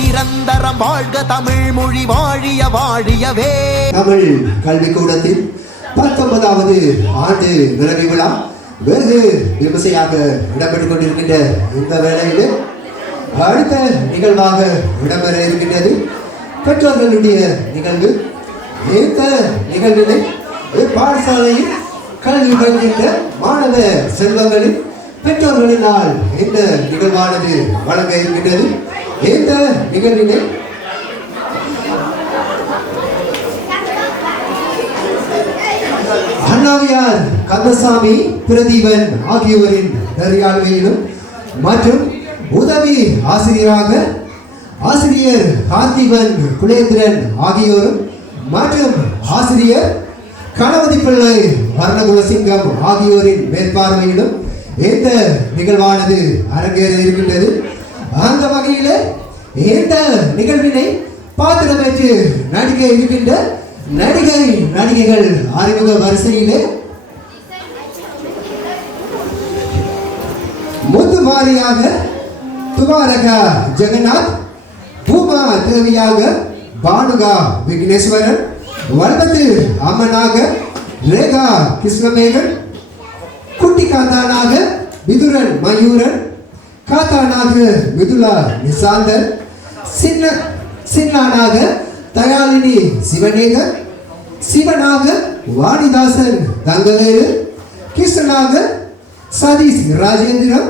நிரந்தரம் வாழ்க தமிழ் மொழி வாழிய வாழியவே. தமிழ் கல்விக்கூடத்தில் 19வது ஆண்டு நிறைவு விழா வெகு விமர்சையாக இடம்பெற்றுக் கொண்டிருக்கின்ற இந்த வேளையில் அடுத்த நிகழ்வாக இடம்பெற இருக்கின்றது பெற்றோர்களுடைய நிகழ்வு. இந்த நிகழ்வினை பாடசாலையில் கல்வி கற்கின்ற மாணவ செல்வங்களின் பெற்றோர்களினால் இந்த நிகழ்வானது வழங்க இருக்கின்றது. இந்த நிகழ்வினை அண்ணாவியார் கந்தசாமி பிரதீபன் ஆகியோரின் நெறியாளுகையிலும் மற்றும் உதவி ஆசிரியராக ஆசிரியர் கார்த்திகன் குலேந்திரன் ஆகியோரும் மற்றும் ஆசிரியர் கணபதி பிள்ளை வர்ணகுலசிங்கம் ஆகியோரின் மேற்பார்வையிலும் இந்த நிகழ்வானது அரங்கேற இருக்கின்றது. அந்த வகையில் இந்த நிகழ்வினை பாத்திரமேற்று நடிக்க இருக்கின்ற நடிகைகள் அறிமுக வரிசையிலே முத்துமாரியாக துவாரகா ஜெகநாத், பூமா தேவியாக பானுகா விக்னேஸ்வரன், வல்பத்து அம்மனாக ரேகா கிருஷ்ணமேகன், குட்டி காத்தானாக விதுரன் மயூரன், காத்தானாக மிதுலா நிசாந்தன், சின்னானாக தயாலினி சிவநேகர், சிவனாக வாணிதாசன் தங்கவேலு, கிருஷ்ணனாக சதீஷ் ராஜேந்திரம்,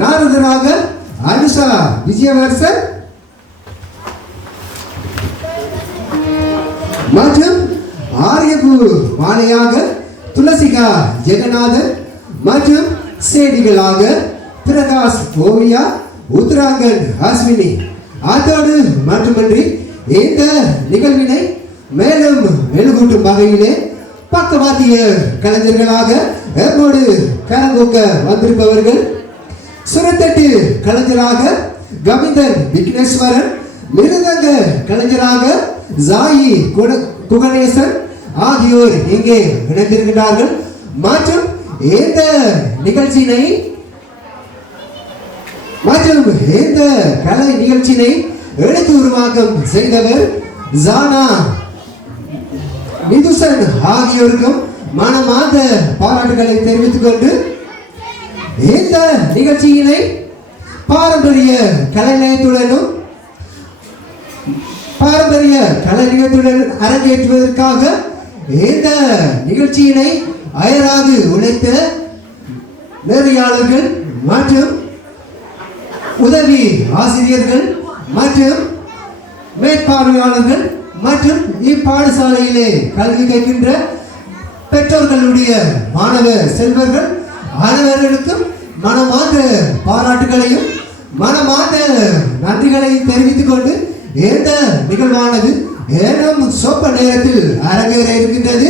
நாரதராக அனுஷா விஜயவர்சன் மற்றும் ஆரியபு மாலையாக துளசிகா ஜெகநாதன் மற்றும் சேடிகளாக பிரகாஷ் ஓவியா, உத்ராங்கன் அஸ்வினி. அதோடு மட்டுமின்றி இந்த நிகழ்வினை மேலும் மெழுகூட்டும் வகையிலே பக்கவாத்திய கலைஞர்களாக எம்மோடு கரங்கூக்க வந்திருப்பவர்கள் சுரத்தட்டு கலைஞராக கவிதன் விக்னேஸ்வரன், மிருதங்க கலைஞராக ஜாயி குகணேசன் ஆகியோர் இங்கே இணைந்திருக்கிறார்கள். மற்றும் இந்த நிகழ்ச்சியினை கலை நிகழ்ச்சியினை எழுத்து உருவாக்கம் செய்தவர் ஜானா மிதுசன் ஆகியோருக்கும் மனமார்ந்த பாராட்டுகளை தெரிவித்துக் கொண்டு இந்த நிகழ்ச்சியினை பாரம்பரிய கலைநயத்துடன் அரங்கேற்றுவதற்காக இந்த நிகழ்ச்சியினை அயராது உழைத்த நெறியாளர்கள் மற்றும் உதவி ஆசிரியர்கள் மற்றும் மேற்பார்வையாளர்கள் மற்றும் இப்பாடசாலையிலே கல்வி கற்கின்ற பெற்றோர்களுடைய மாணவ செல்வர்கள் அனைவர்களுக்கும் மனமார்ந்த பாராட்டுகளையும் மனமார்ந்த நன்றிகளையும் தெரிவித்துக் கொண்டு இந்த நிகழ்வானது ஏனும் சொற்ப நேரத்தில் அரங்கேற இருக்கின்றது.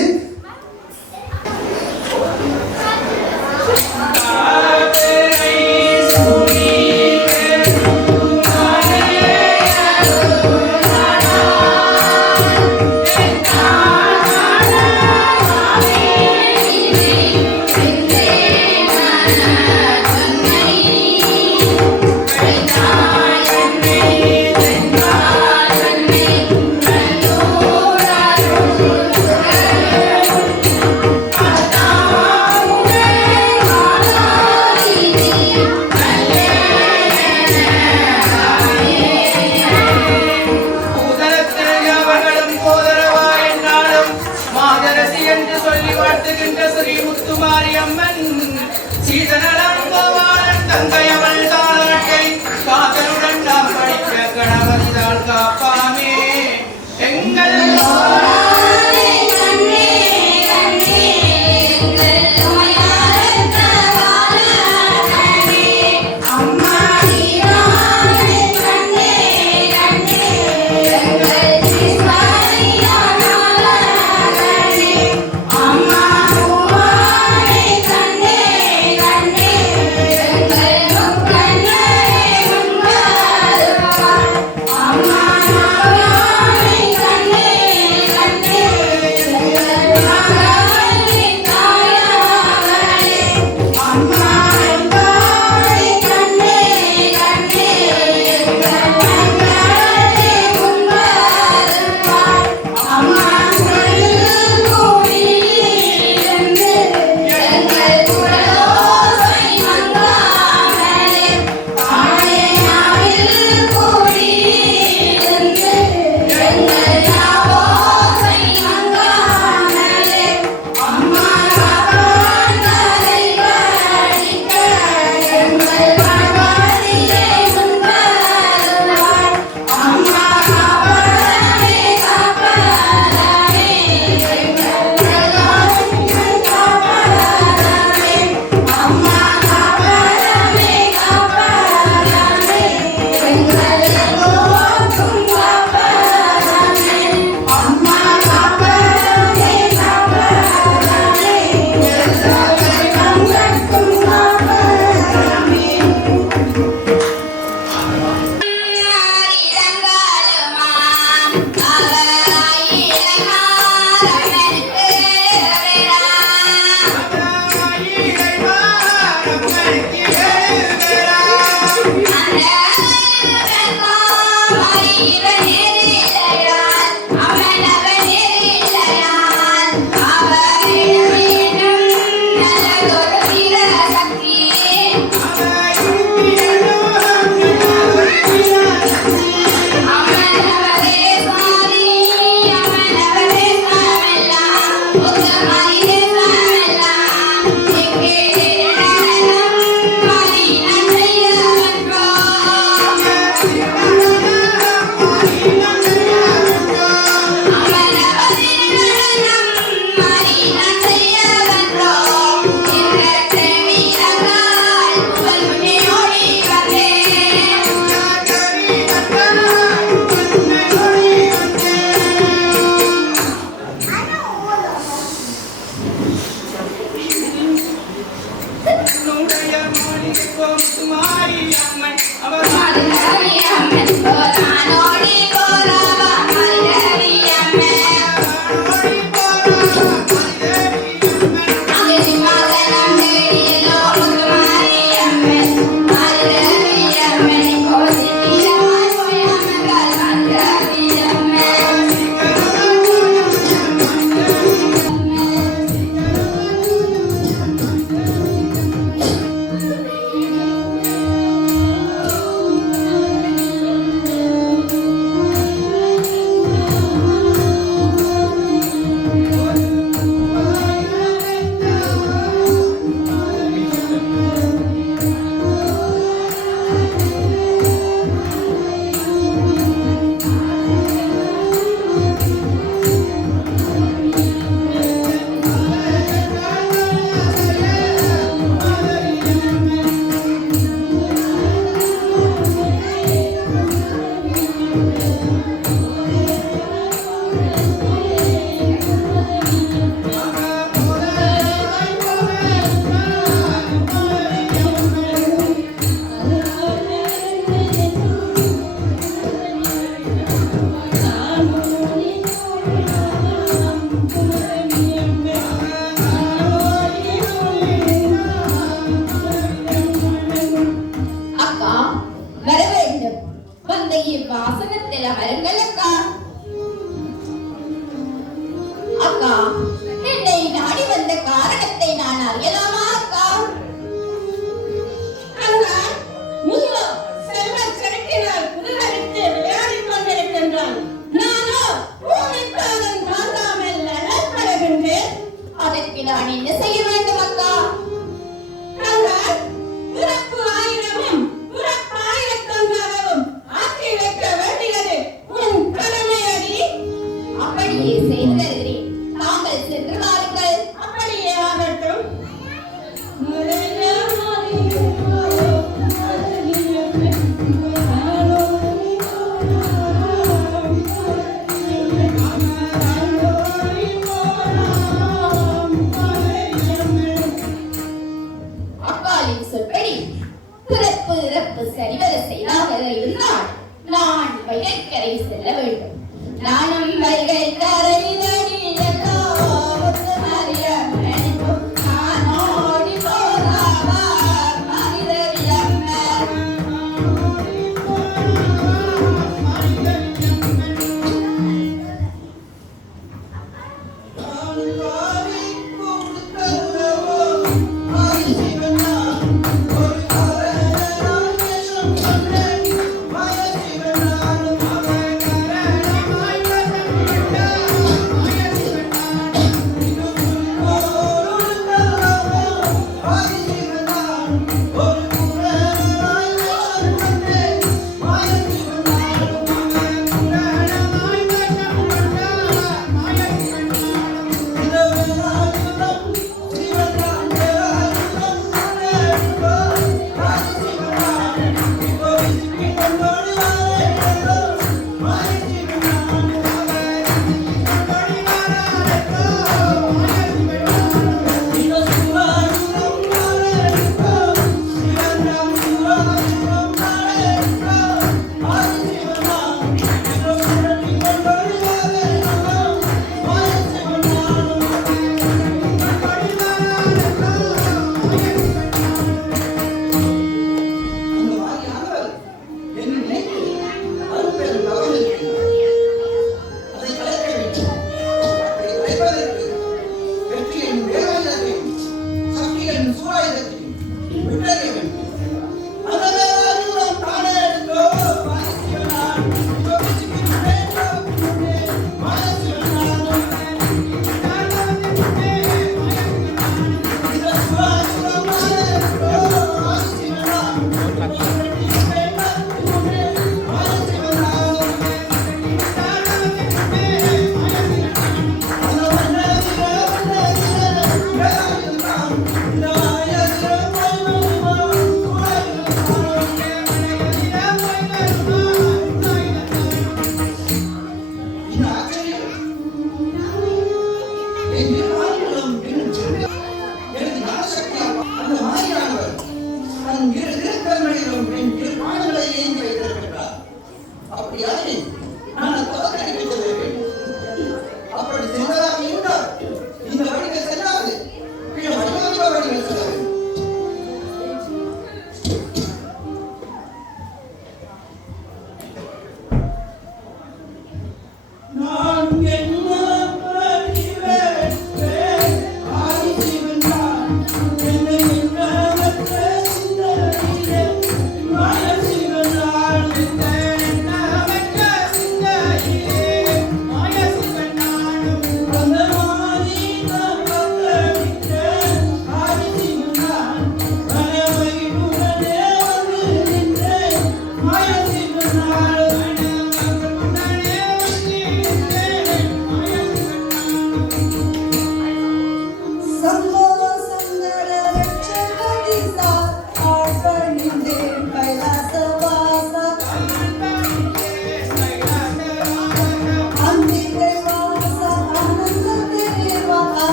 Yeah.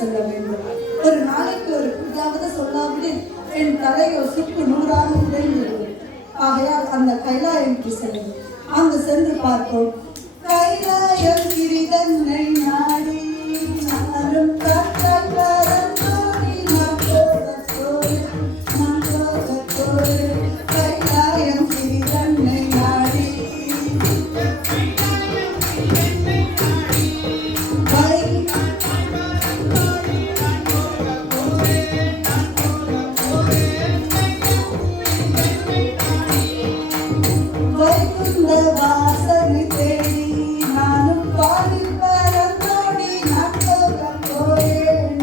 செல்ல வேண்டும். ஒரு நாளைக்கு ஒரு புதியாவது சொல்லாவிடில் என் தலையோ சுக்கு நூறாக உடைந்துவிடும். ஆகையால் அந்த கைலாயம்க்கு செல்லும். அங்கு சென்று பார்ப்போம். கைலாயம் கிரிதன்னை நாடி நானும் காட்டாய் பரந்தோடி நம்போகத்தோடு நம்போகத்தோடு கைலாயம் கிரிதன்னை நாடி வைகுந்த வாசனை தேடி நானும் பாடி பரந்தோடி நான் போகப் போறேன்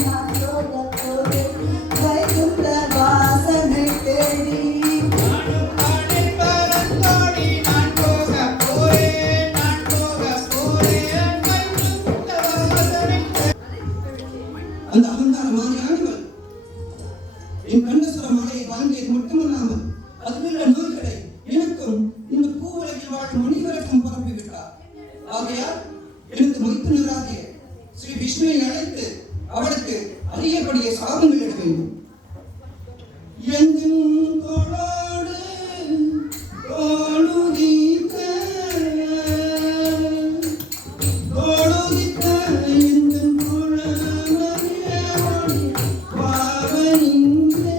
வைகுந்த வாசனை தேடி அந்த அகங்கார மாறியானவள் என் கண்ணசுர மாலையை வாங்கியது மட்டுமல்லாமல் அதிலுள்ள நோய்களை எனக்கும் இந்த பூவுலகில் வாழும் மனிதருக்கும் பரப்பிவிட்டார். ஆகையால் எனது மைத்துனராகிய ஸ்ரீ விஷ்ணுவை அழைத்து அவளுக்கு அறியக்கூடிய சாபங்கள் இட வேண்டும். எங்கும் தோளோடு தோளுதித்த எங்கும் குழந்தையோடு பாவனின்றே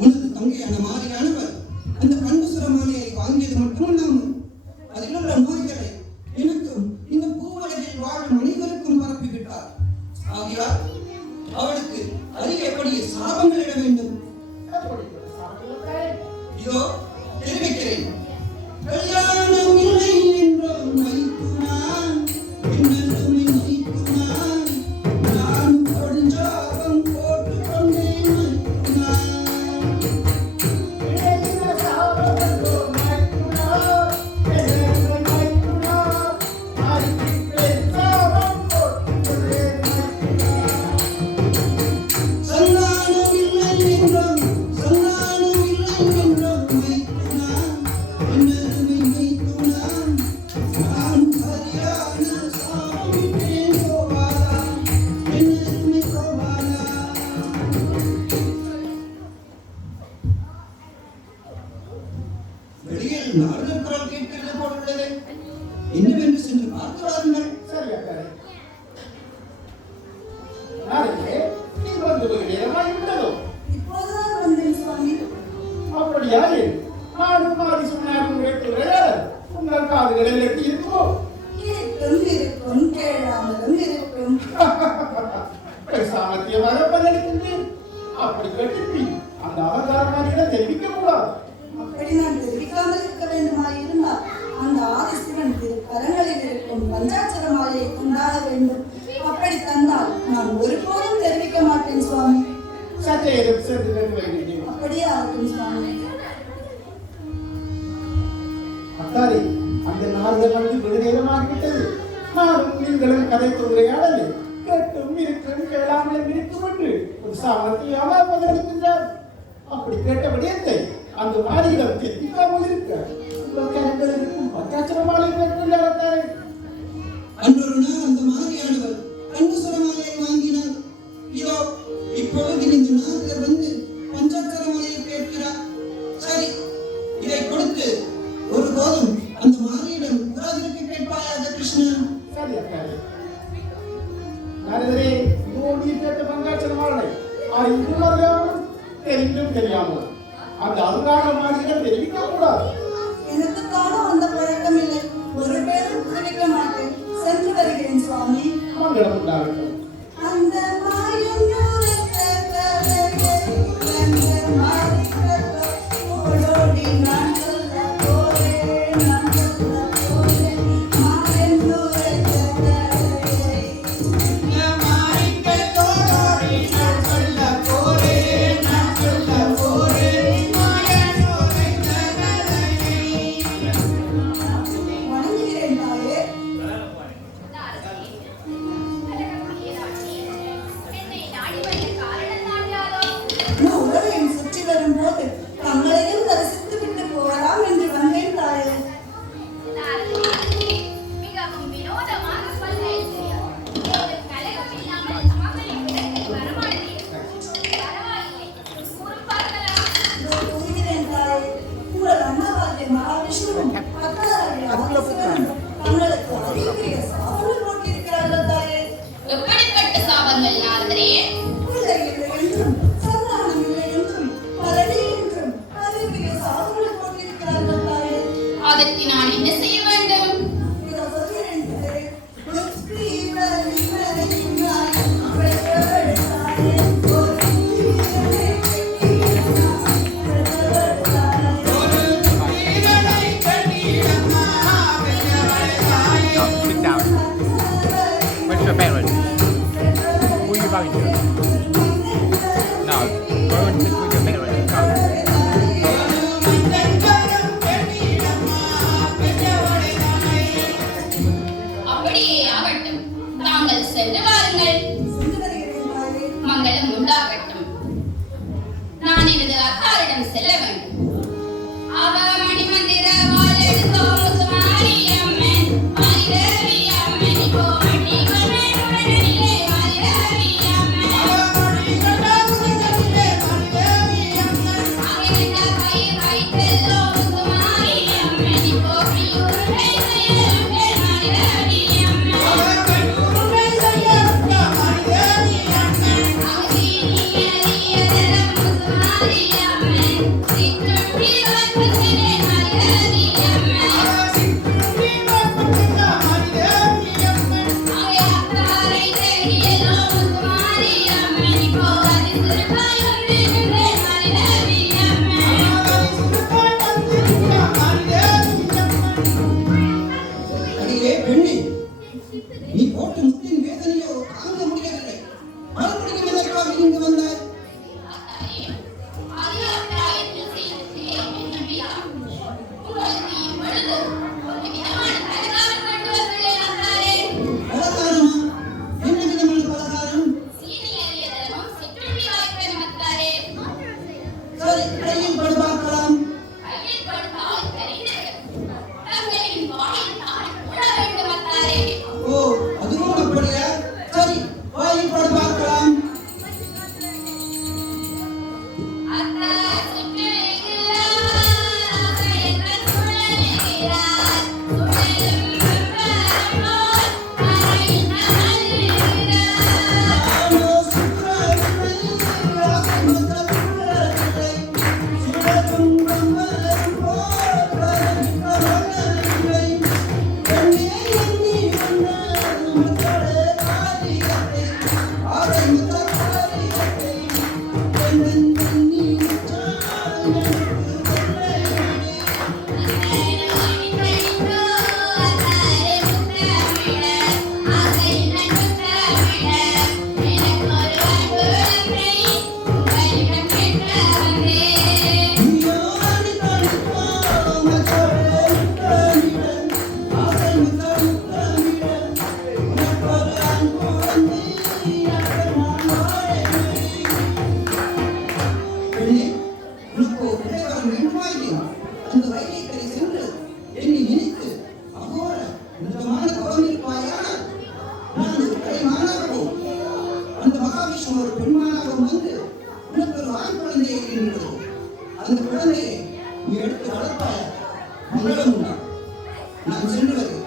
உனது தங்கையான மாறியானவர் அந்த கண்ணுசுர மாலையை வாங்கியது மட்டுமல்லாமல் அதிலுள்ள நோய்களை எனக்கும் இந்த பூவுலகில் வாழும் மனிதருக்கும் பரப்பிவிட்டார். ஆகையால் அவளுக்கு அறியக்கூடிய சாபங்கள் இட வேண்டும். இதோ தெரிவிக்கிறேன். கல்யாணம் இல்லை என்றோம் மைத்துனான், என்னருமை மைத்துனான், நான் கொடுஞ்சாபம் போட்டுக் கொண்டேன் மைத்துனான். சந்தானம் இல்லை என்றோம் மைத்துனான், என்னருமை மைத்துனான், நான் சரியான சாமிட்டேன் கோபாலா, என்னருமை கோபாலா. வெளியில் நாடக குரல் கேட்கிறது போலுள்ளது. என்னவென்று சென்று பார்த்து வாருங்கள். இப்போதுதான் வந்தேன் சுவாமி. கேட்டும் இருக்கும் கேளாமலும் இருக்கும். அப்படி நான் தெரிவிக்காமல் இருக்க வேண்டுமாயிருந்தால் அந்த ஆதிசிவன் திருக்கரங்களில் இருக்கும் பஞ்சாட்சர மாலையை கொண்டாட வேண்டும். அப்படி தந்தால் நான் ஒருபோதும் தெரிவிக்க மாட்டேன் சுவாமி. அப்படியே ஆகட்டும் சுவாமி. அத்தாரி, அந்த நாள்கள் வந்து வெகு நேரமாகிவிட்டது. நானும் நீங்களும் கதை உரையாடல் கேட்டும் இருக்கும் கேளாமலும் இருக்கும் என்று ஒரு சாமர்த்தியாக பதிலளிக்கின்றார். அப்படி கேட்ட விடயத்தை அந்த மாளிடம் தெரிவிக்காமல் இருக்க உங்கள் கரங்கள் இருக்கும் பஞ்சாட்சர மாலை கேட்கின்றார். அன்றொரு சரி அக்காரி. நாரதரே, நோடி கேட்ட பங்காச்சனமாளனை அறிந்தும் அறியாமல் தெரிந்தும் தெரியாமல் அந்த அருகாக மாறிகள் தெரிவிக்க கூடாது. எனக்கு காணும் அந்த பழக்கம் இல்லை. ஒரு பேரும் தெரிவிக்க மாட்டேன். சென்று வருகிறேன் சுவாமி. மங்களம் உண்டாகட்டும். அந்த மாயம் ஓடோடி நான் சொல்ல போறேன், நான் சொல்ல போறேன். மாயம் வணங்குகிறேன் தாயே. உலகையும் சுற்றி வரும்போது தங்களையும் தரிசித்து விட்டு போகலாம் என்று வந்தேன் தாயே. மிகவும் வினோதமான பல்வேறு கலகம் இல்லாமல் சமவெளி வரமாட்டேன். பரவாயில்லை, ஒரு பார்க்கலாம். இதோ கூறுகிறேன் தாயே. உங்கள் அண்ணாவாகிய மகாவிஷ்ணுவும் அக்காவாகிய ஆதிசிவனும் தங்களுக்கு அறிவுரிய சாபங்கள் போட்டிருக்கிறார்கள் தாயே. எப்படிப்பட்ட சாபங்கள் நாரதரே? பிள்ளை இல்லை என்றும் சந்தானம் இல்லை என்றும் பலனி என்றும் அறிவுரிய சாபங்கள் போட்டிருக்கிறார்கள் தாயே. அதற்கு நான் என்ன செய்ய வேண்டும்? இதோ சொல்கிறேன் தாயே. யுக்தி வலிமை நியாயம் பெற்றவள் தாயே. ஒரு தீவினை பெற்றவள் தாயே. Sit down. What's your favorite? Who are you going to? No. Go and sit with your favorite. Go. அப்படியே ஆகட்டும். தாங்கள் சென்று வாருங்கள். சென்று வருகிறேன் தாயே. மங்களம் உண்டாகட்டும். நான் எனது அக்காரிடம் செல்ல வேண்டும். அவ மணிமந்திர வாழெடுத்தோம் மாரியம்மன், மாரிரவி அம்மன், இப்போ மணிகள் மேலுடனிலே மாரிரவி அம்மன். அங்கிருந்த கை வைத்தெல்லோம் மாரியம்மன், இப்போ பிரியுரை செயலுமே மாரிரவி அம்மன். அடியே பெண்ணே, நீ போட்ட முத்தின் வேதனையோ தாங்க முடியவில்லை. மறுபடியும் எதற்காக இங்கு வந்தாய்? பலகாரமா? என்ன விதமான பலகாரம்? சரி, கையில் படு பார்க்கலாம். ஓ, அதுவும் அப்படியா? சரி, வாயில் படு பார்க்கலாம். ஆனோ சுற்றவில்லை, ராசமுத்திரவில்லை, சுடதுன்பம் வரும் போல் வரவில்லை. கண்ணே எண்ணி வந்தால் முத்தோடு காரியத்தை, ஆரை முத்தர் காரியத்தை, கண்ணன் எண்ணி முற்றால் எனக்கு கொள்ளை. நீயோடு தடுப்போ மற்றொரு முத்தமிழன், ஆசை முத்தர் முத்தமிழன், உனக்கொரு அன்பு வந்து நான் வாழவில்லை. பெண்ணே, உனக்கு உடையவன் வேண்டுமாயின் அந்த வைத்தியத்தை சென்று என்னை நினைத்து அகோர நிஜமான கவனம் இருப்பாயானால் நான் ஒரு கலைமானாகவும் அந்த மகாவிஷ்ணு ஒரு பெண்மானாகவும் வந்து உனக்கு ஒரு ஆண் குழந்தையை இருக்கிறது. அந்த குழந்தையை நீ எடுத்து வளர்ப்பாய. மங்களம் உண்டா? நான் சென்று வருகிறேன்.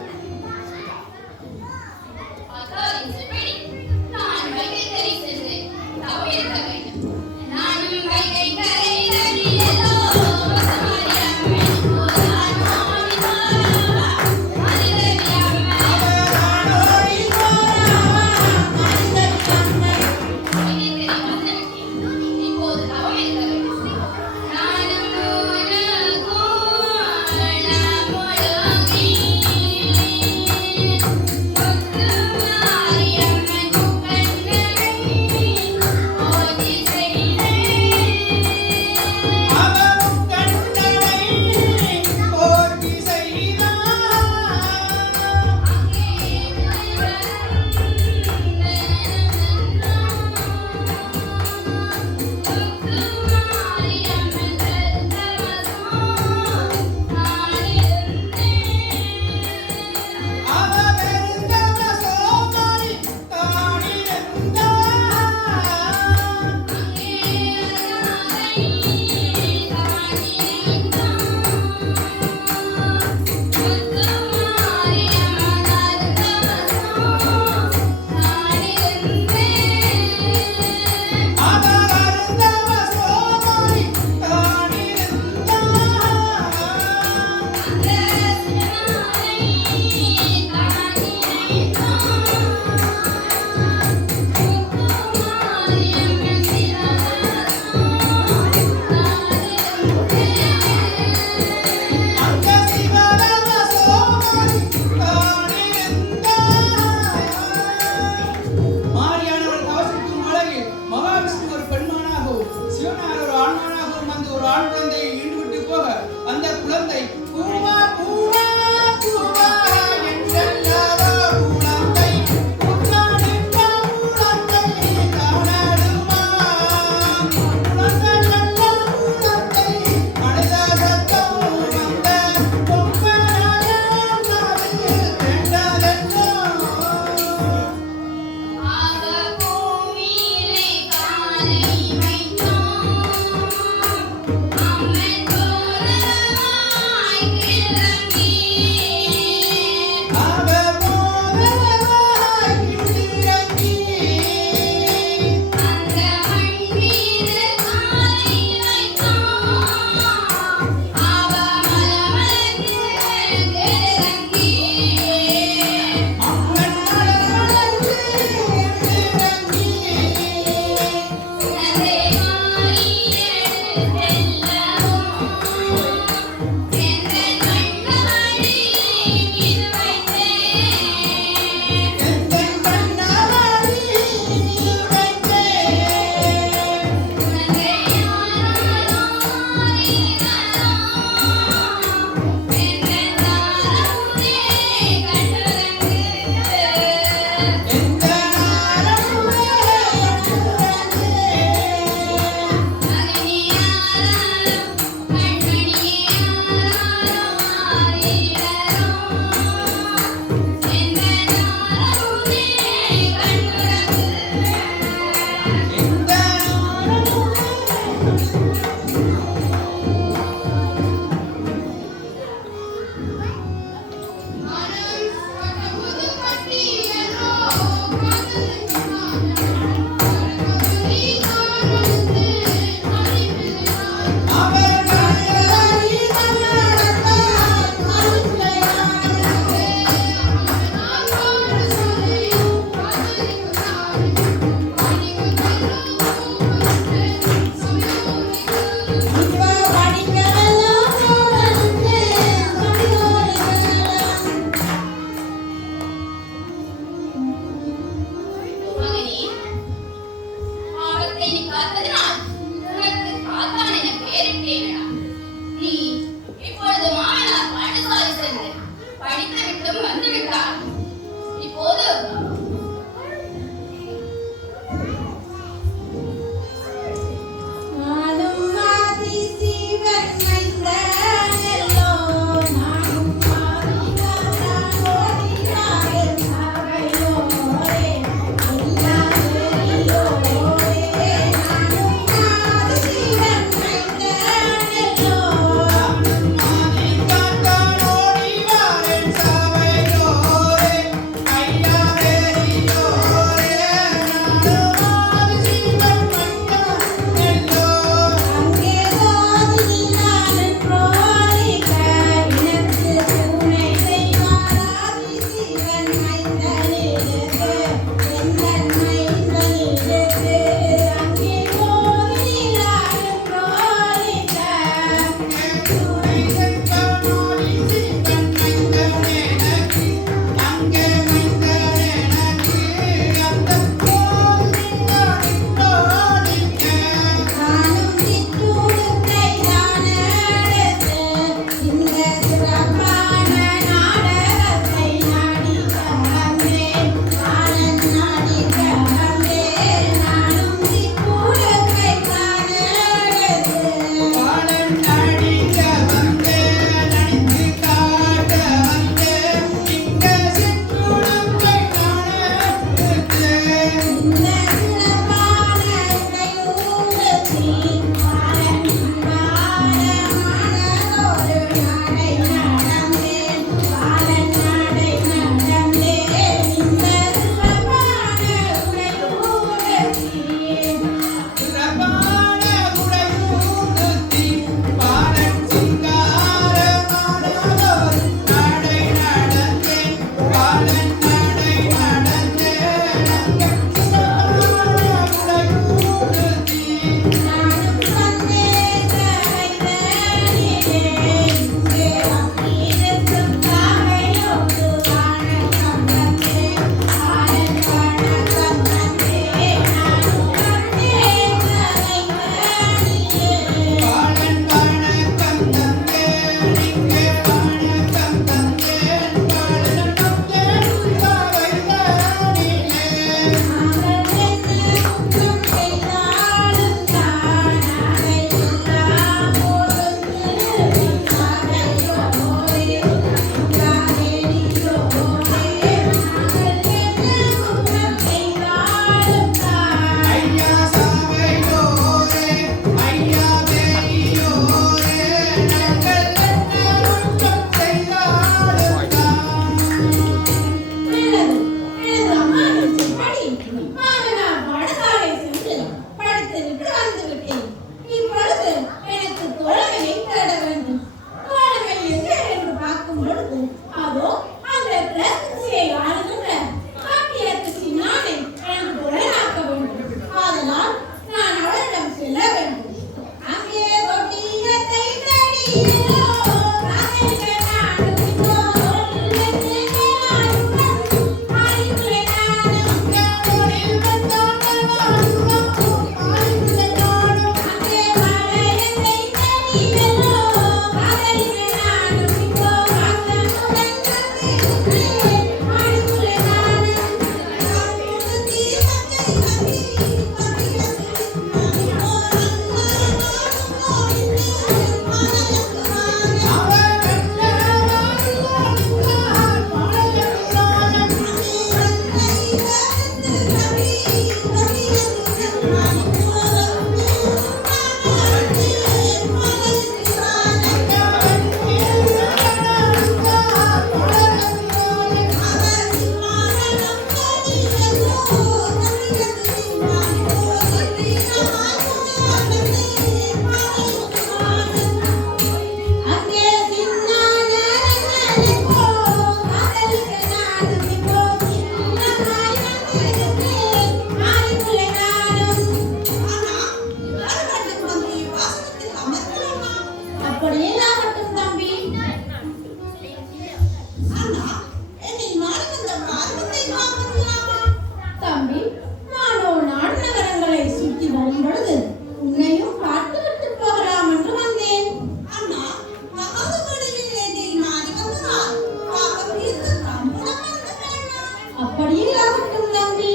அப்படியே ஆகட்டும் தம்பி.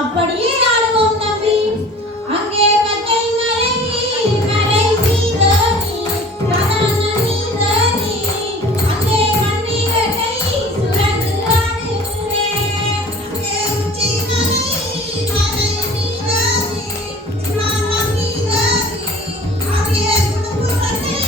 அப்படியே ஆடுவோம் தம்பி. அங்கே பச்சை மலை மலை சீதனி சதான நீதனி அங்கே மண்ணிரட்டை சுழன்று ஆடுகிறேன். அங்கே உச்சி மலை மலை நீதனி சதான நீதனி அங்கே குடும்பத்தை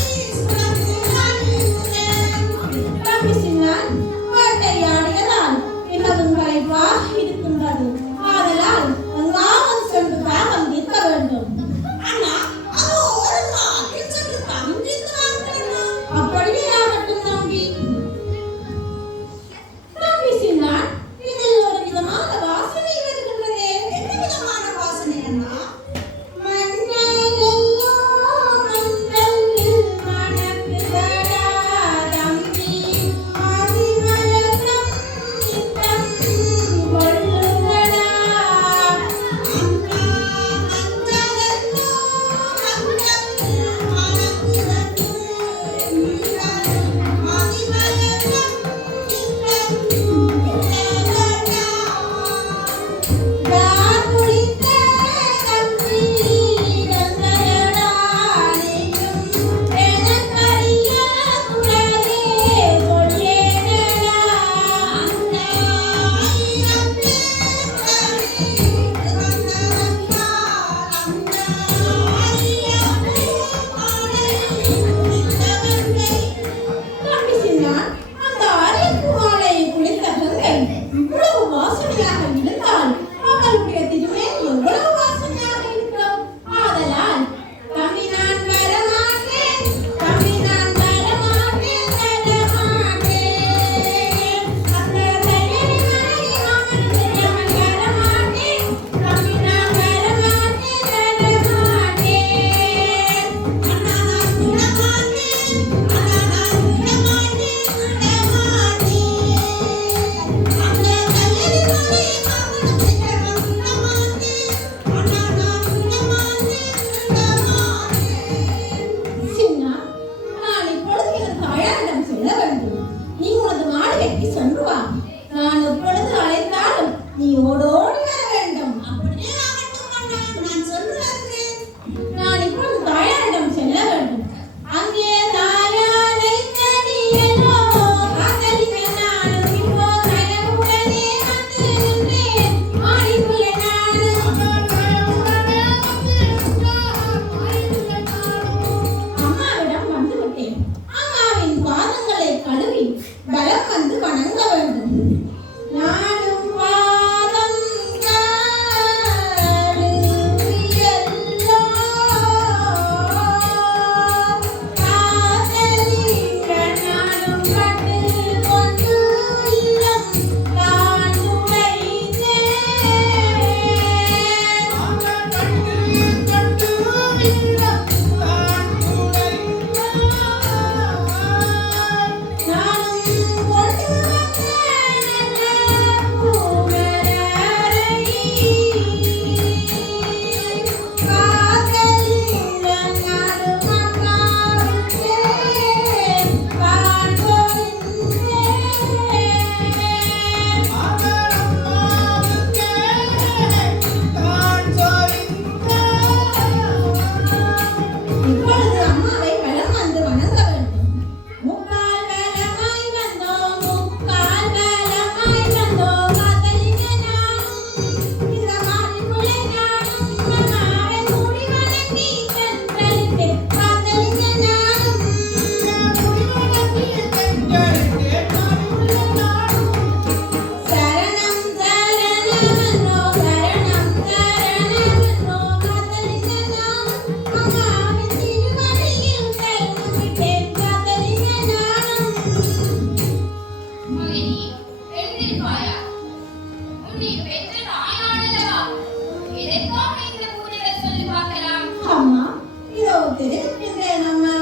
தெரிவிக்கின்றேன் அம்மா.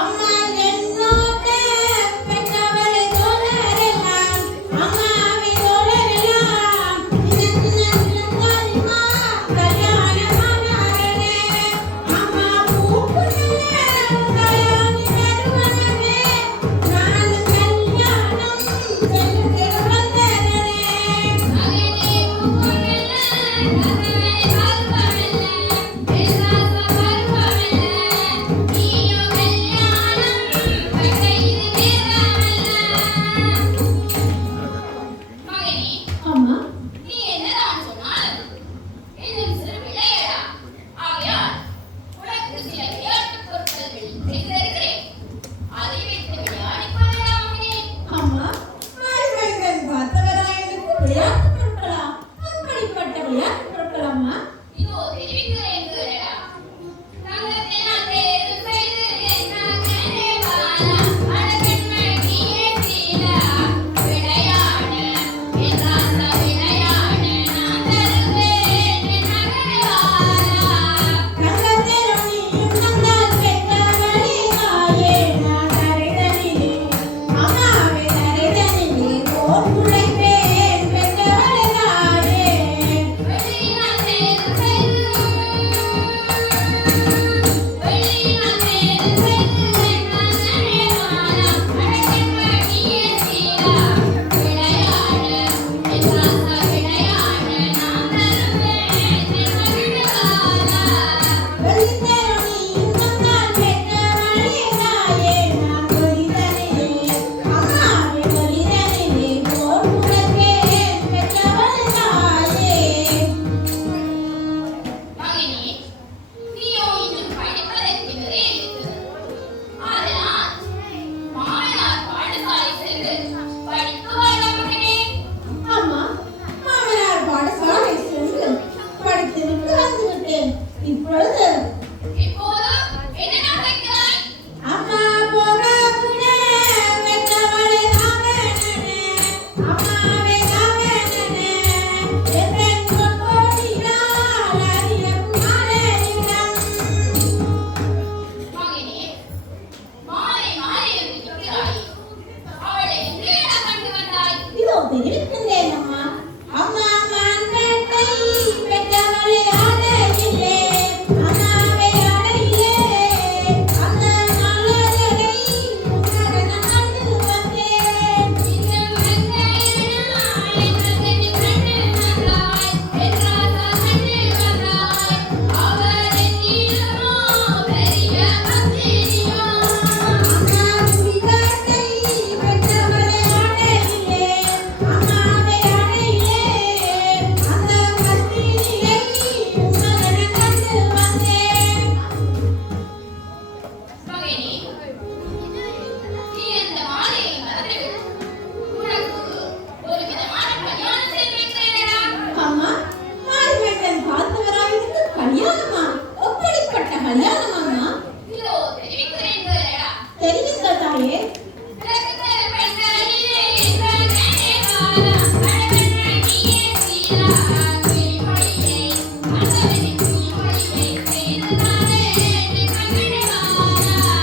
அம்மா என்னோட பெற்றவளை தோழரெல்லாம், அம்மாவை தோழரெல்லாம், கல்யாணமானாரே. அம்மா பூக்குழலே கல்யாணி வருவனவே, நானும் கல்யாணம் செல்லுகிற வந்தனே. மகனே பூங்குழலே கதவை பார்ப்பவல்ல, எல்லாச பார்ப்பவல்ல, நீயோ கல்யாணம் பகையில் நேரமல்ல. மகனே, அம்மா நீ என்னதான் சொன்னாலும் இன்னும் சிறு பிள்ளையடா. ஆகையால் உனக்கு சில விளையாட்டுப் பொருட்கள் செய்திருக்கிறேன். அதை வைத்து விளையாடிக் கொள்ளலாம் மகனே. அம்மா ஆழ்வைகள் பார்த்தவராயனுக்கு விளையாட்டு பொருட்களா? அப்படிப்பட்ட விளையாட்டு பொருட்கள் அம்மா? இதோ தெரிவிக்கிறேன் கேளடா. தங்கத்தை நான் தேர்வு செய்து என் மகனே வாழா, அழகன்மணியே சீலா, விளையாட என் ராசா விளையாட நான் தருவேன் என் மகனே வாழா. கள்ளத்தேரும் நீயும் நந்தால் பெற்றவளே தாயே, நான் தரைதனிலே அம்மாவை தரைதனிலே போர் உழைப்பேன் பெற்றவளே தாயே. வெள்ளியினால் தேர்வு செய்து வெள்ளியினால் தேர்வு செய்து என் மகனே வாழா, அழகன்மணியே சீலா, விளையாட என் ராசா விளையாட நான் தருவேன் என் மகனே வாழா. வெள்ளித்தேரும் நீயும் நந்தால் பெற்றவளே தாயே, நான் கொடிதனிலே அம்மாவை கொடிதனிலே போர் உழைப்பேன் பெற்றவளே தாயே. மகனே, நீயோ இன்னும் படிப்பதற்கு நிறைய இருக்கிறது. ஆதலால் மாமனார் பாடசாலை சென்று படித்து வாழ மகனே. அம்மா, மாமனார் பாடசாலை சென்று படித்துவிட்டு வந்துவிட்டேன். இப்பொழுது இப்போது என்ன நடக்கிறாய்? அம்மா போகக்கூடே பெற்றவளை தாங்கனே, அம்மாவை தாங்கனே, என் பொற்கோடியால் அறியும் மாலையிடம். மகனே, மாலை மாலை என்று நிற்கிறாய். அவளை எங்கே இடம் கண்டு வந்தாய்? இதோ தெரிவிக்கின்றேன் அம்மா. அம்மா மான்பேட்டை பெற்றவளை ஆடையிலே, அம்மாவை ஆடையிலே, அந்த நல்லதை உன்னதன கண்டு வந்தேன். இன்னும் வெங்காயனா என் மகனை கண்டு வந்தாய், என் ராசா கண்டு வந்தாய். அவர் என்னிடமோ பெரிய பத்தினியோ. அம்மா குடிகாட்டை பெற்றவளை ஆடையிலே, அம்மாவை ஆடையிலே, அந்த பத்தினியை உன்னதன கண்டு வந்தேன். மகனே, நீ அந்த மாலையை மறந்துவிடு. உனக்கு ஒரு விதமான கல்யாணம் செய்து வைக்கிறேனடா. அம்மா, மாறுவேட்டன் பார்த்தவராயிருந்து கல்யாணமா? எப்படிப்பட்ட கல்யாணம் அம்மா? இதோ தெரிவிக்கிறேன் கேளடா. தெரியுங்கள் தாயே. உலகத்தில் பெண்களிலே மகனே வாழா, அழகன்மணியே சீலா, கிளிமொழியே, மன்னவனின் கிளிமொழியே, செய்துதானே என் மகனே வாழா.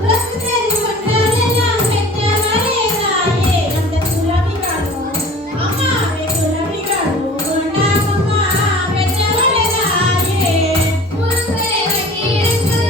உனக்கு தெரிவென்றாலெல்லாம் பெற்றவளே தாயே, அந்த குலவிகளோ, அம்மாவை குலவிகளோ, வேண்டாம் அம்மா பெற்றவளே தாயே. முருகனுக்கு இருக்கு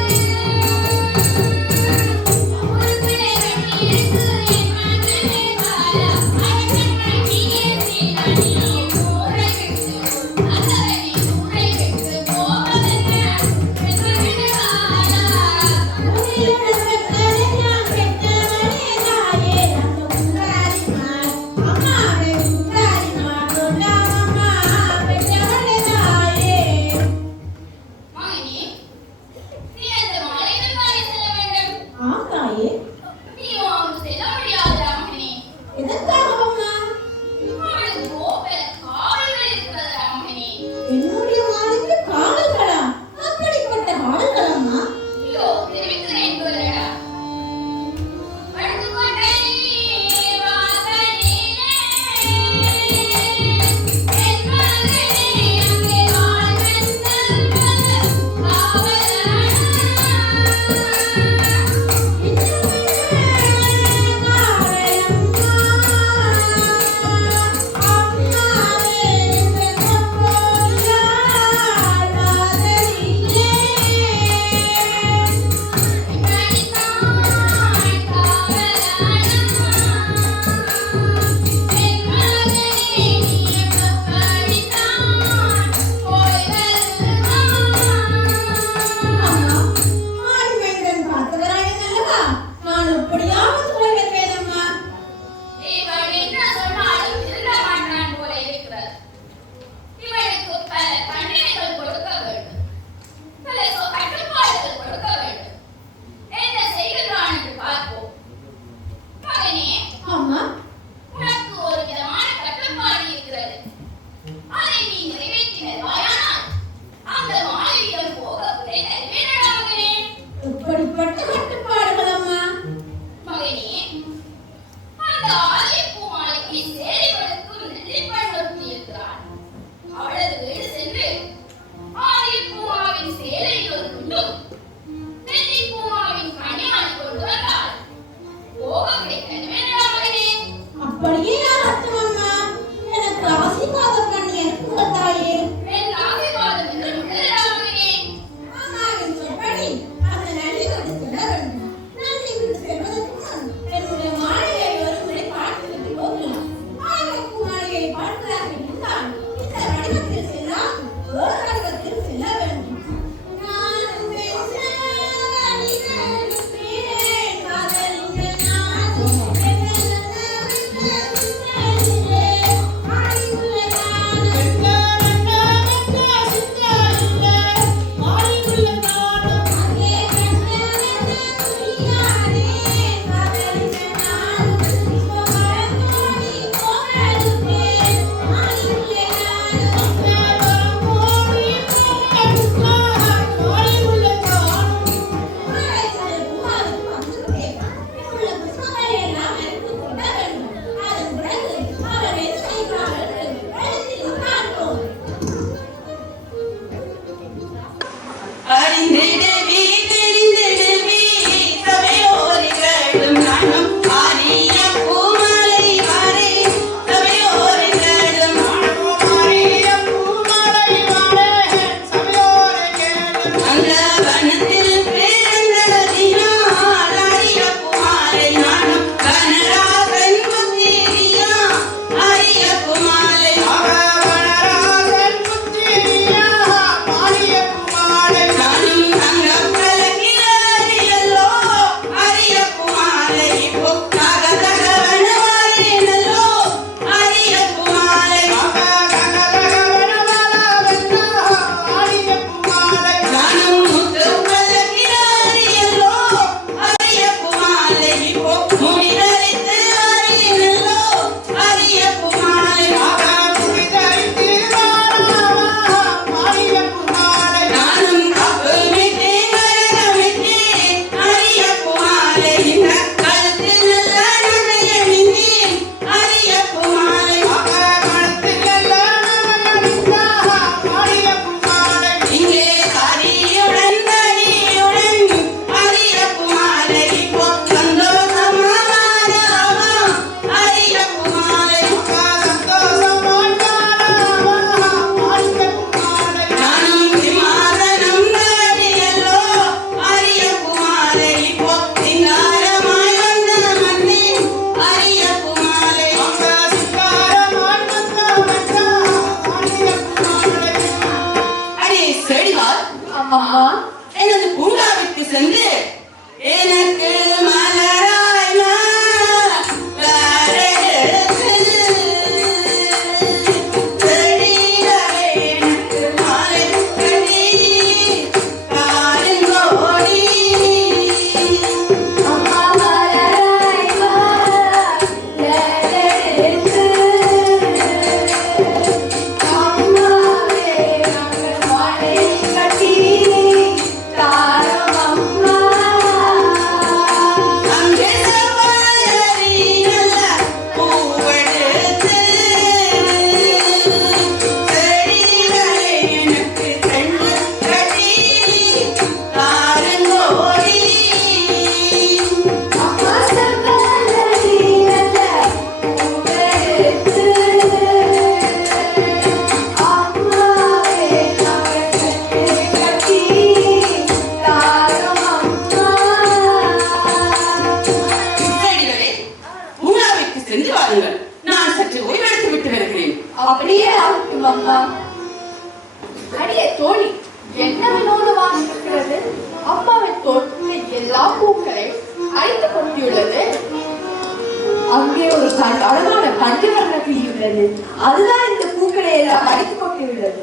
உள்ளது. அதுதான் இந்த பூக்களை எல்லாம் அடித்துக் கொண்டுள்ளது.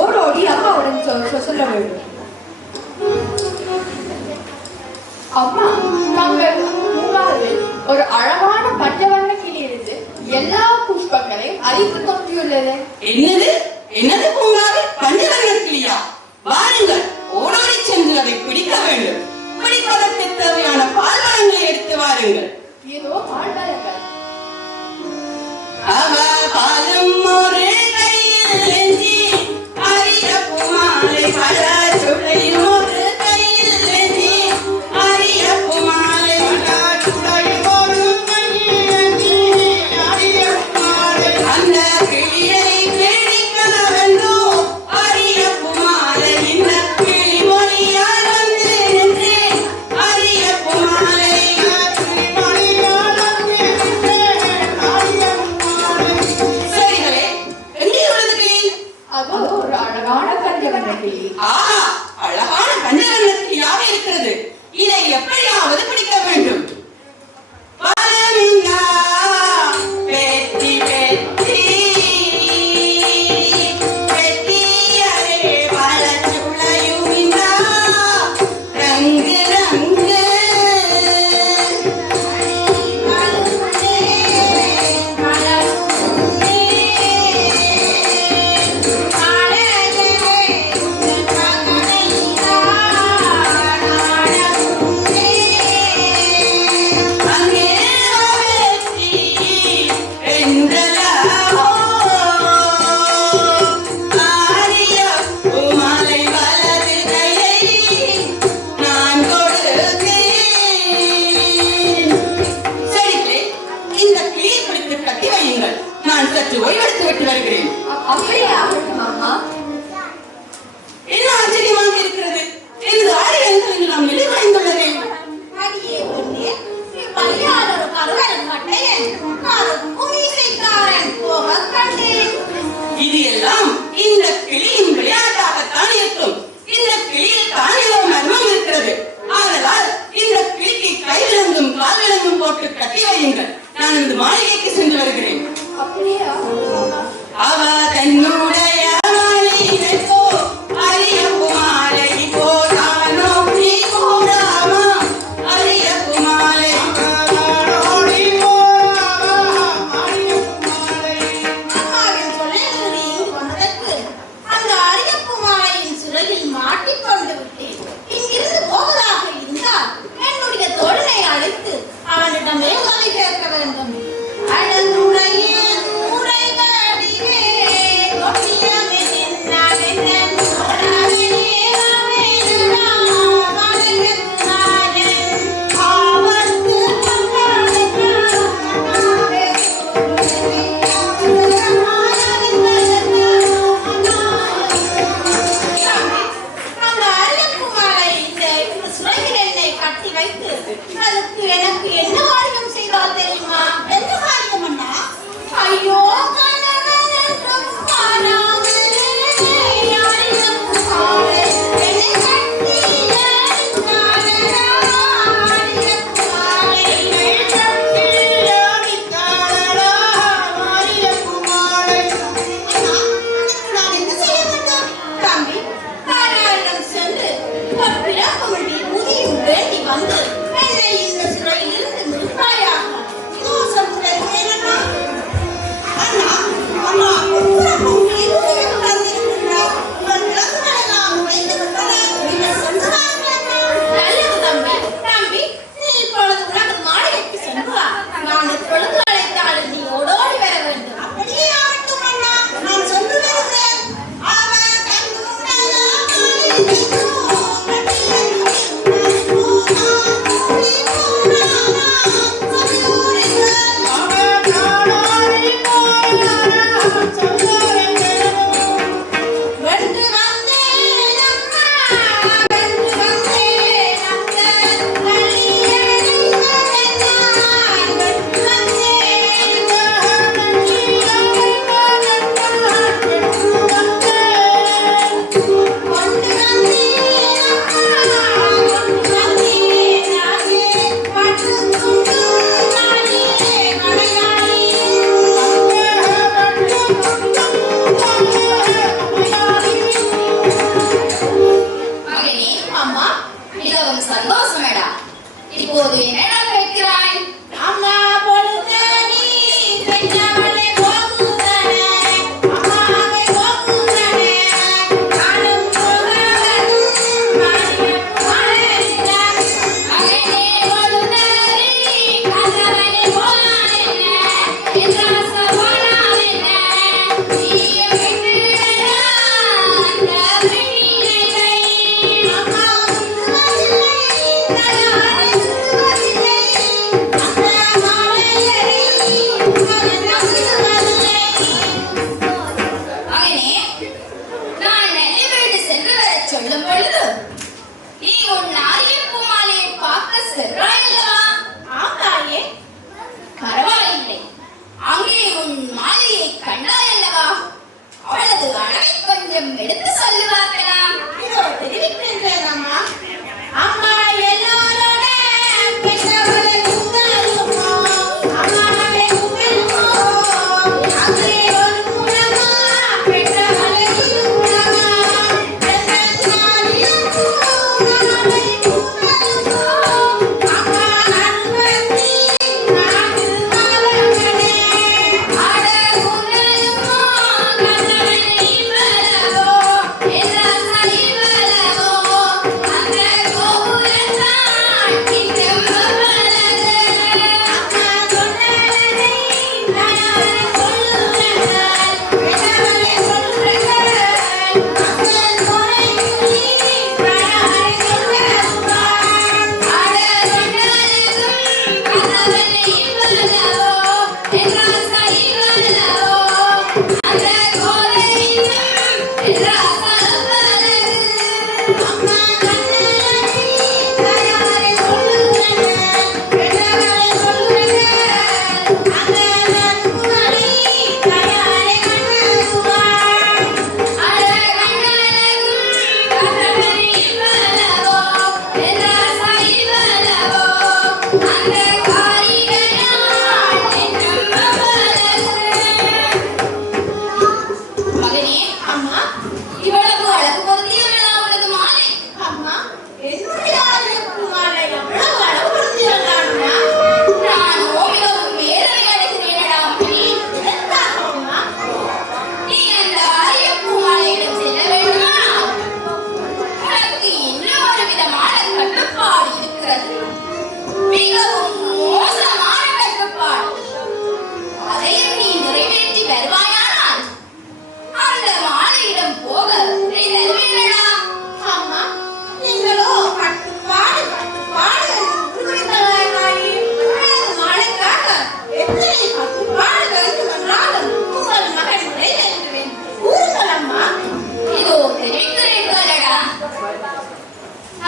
ஓடோடி அம்மாவுடன் சொல்ல வேண்டும். அம்மா, நாங்கள் பூங்காவில் ஒரு அழகான பஞ்சவர்ண கிளி இருந்து எல்லா புஷ்பங்களையும் அழித்து கொண்டுள்ளது. என்னது பூங்காவில் பஞ்சவர்ண கிளியா? வாருங்கள், ஓடோடி சென்று அதை பிடிக்க வேண்டும். பிடிப்பதற்கு தேவையான பால்வளங்களை எடுத்து வாருங்கள். ஏதோ பால்வளங்கள். அவ பாலும் ஒரு கையில் ஏந்தி, அரிய பூமாலை பல சுளையில் ஒரு கையில் ஏந்தி, அரிய பூமாலை பல சுளையில் ஒரு கையில் ஏந்தி, அரிய பூமாலை அந்த கிளியை பிடிக்க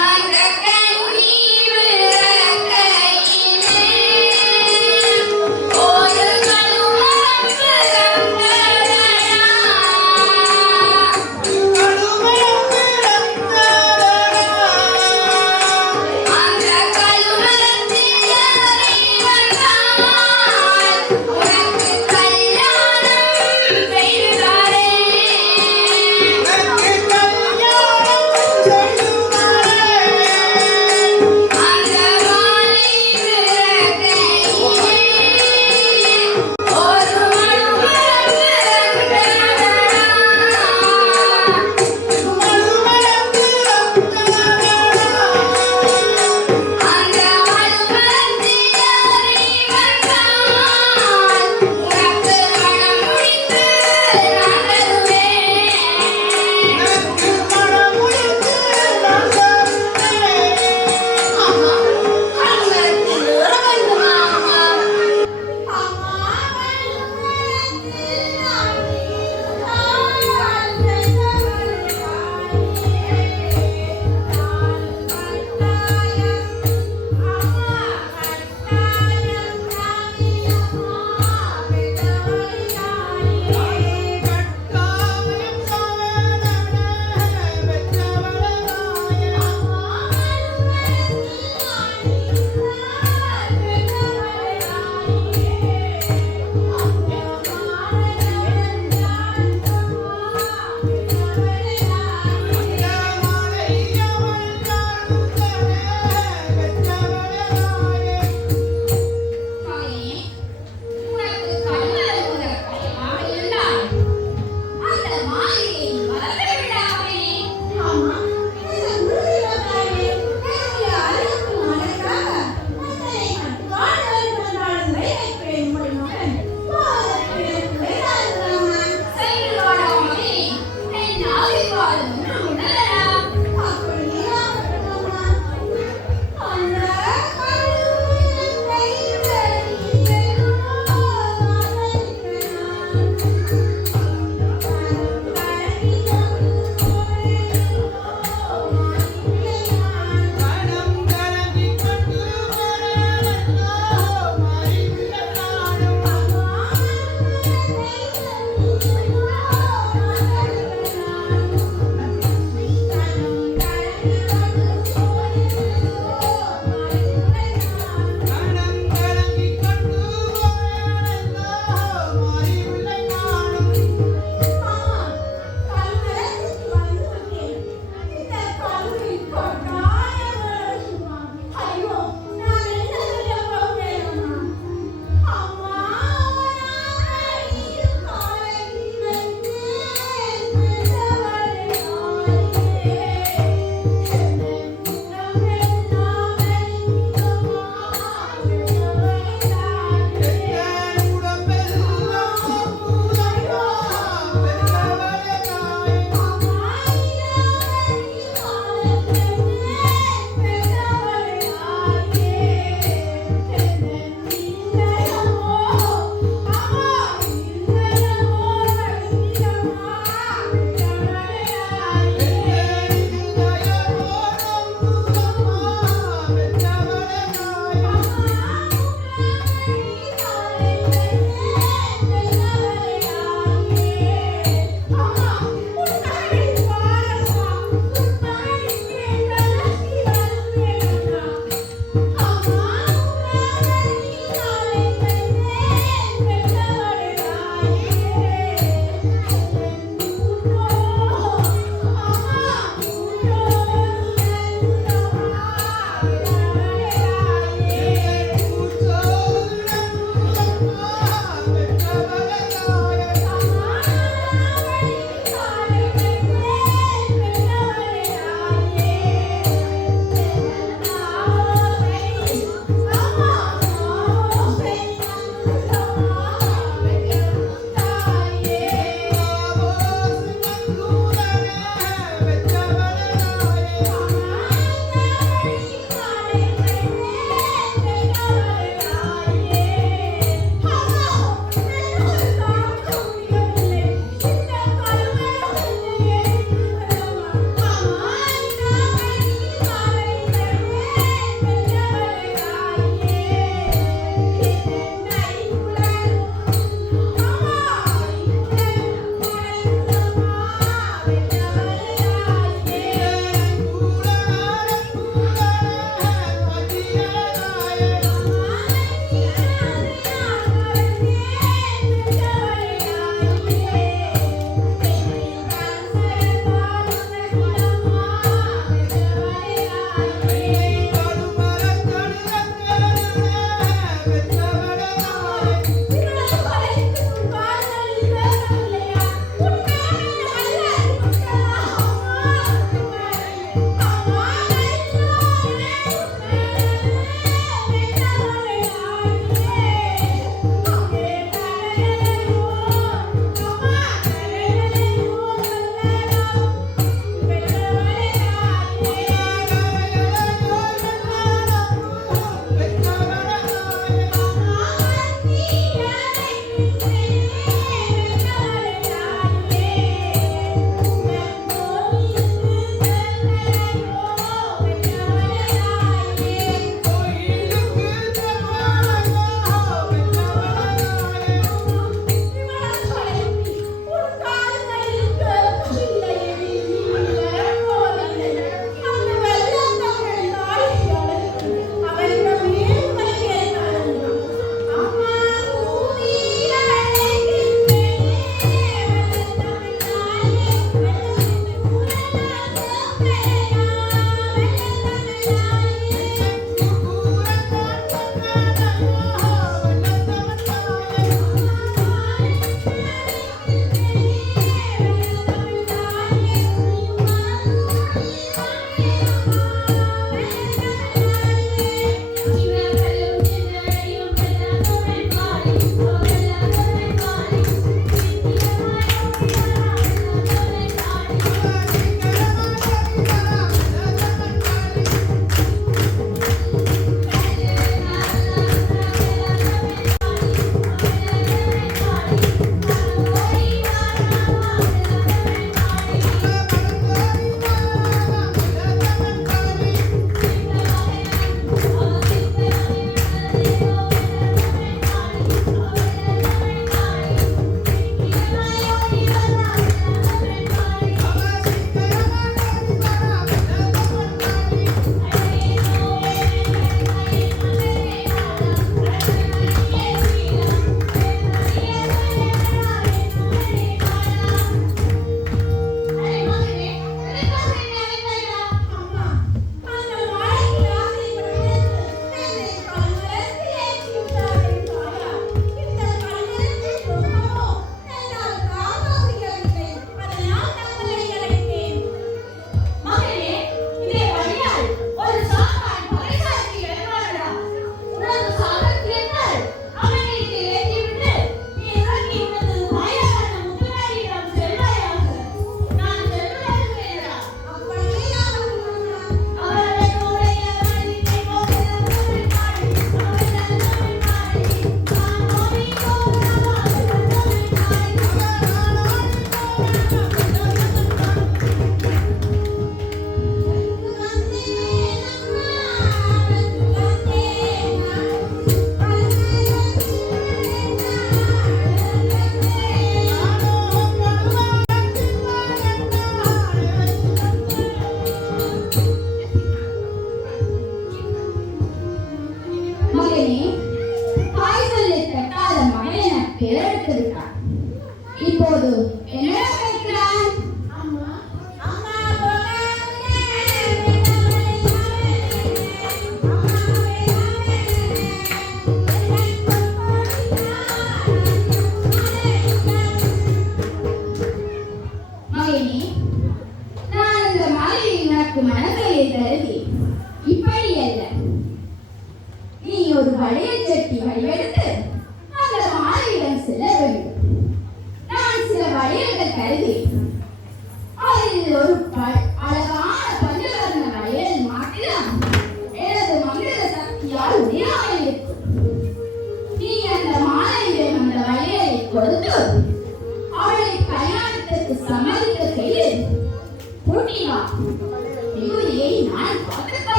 அந்த கண்ணி விளக்கையின்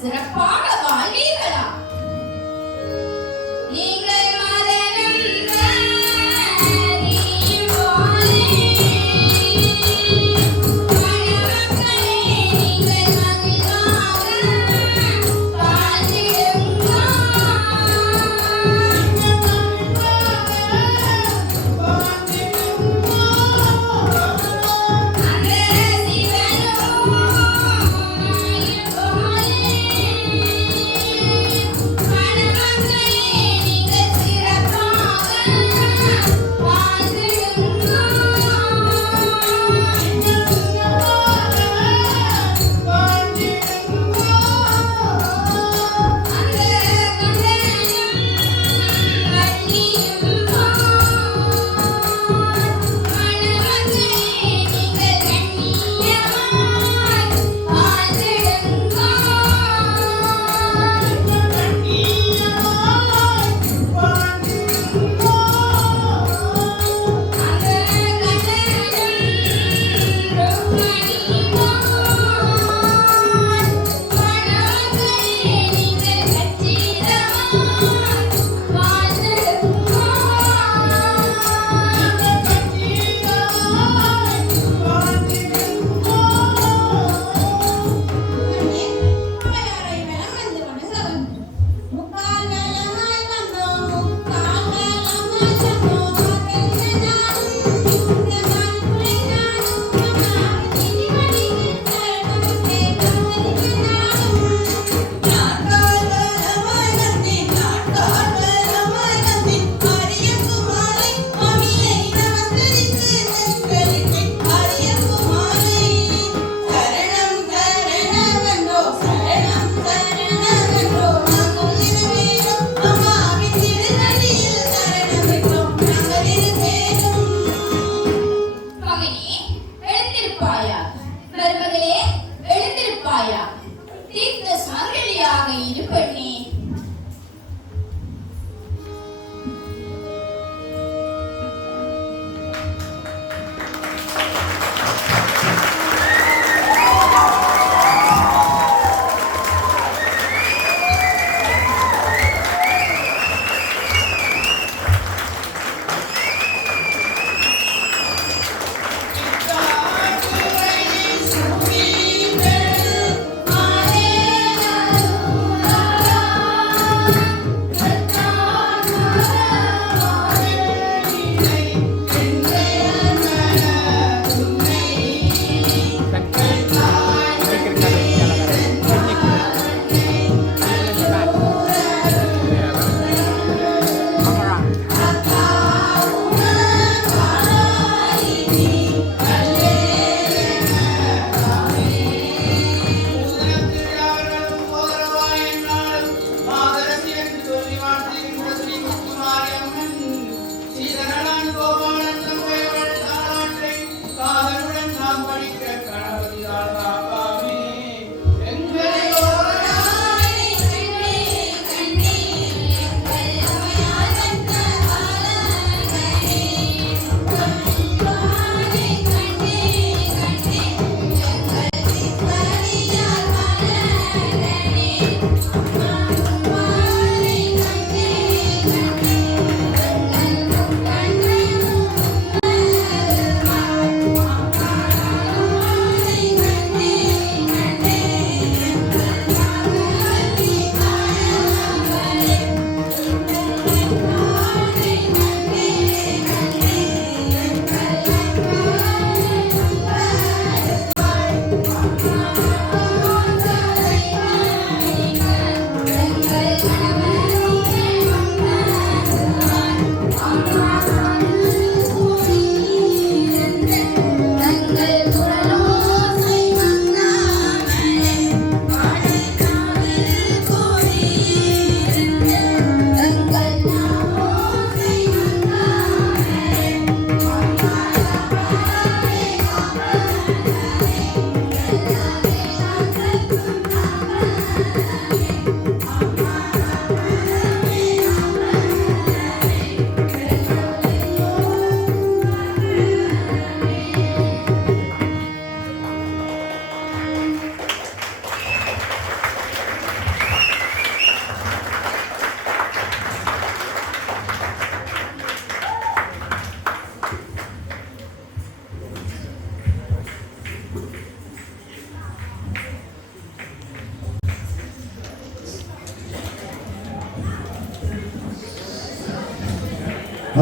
சிறப்பாக வாழ்வீர்களா? நீங்கள் மரணம் நீயும் வாழே. மணமக்களே, நீங்கள் மகிழ்வாக வாழ்ந்திடுங்கள். அந்த சிவனோ வாழே.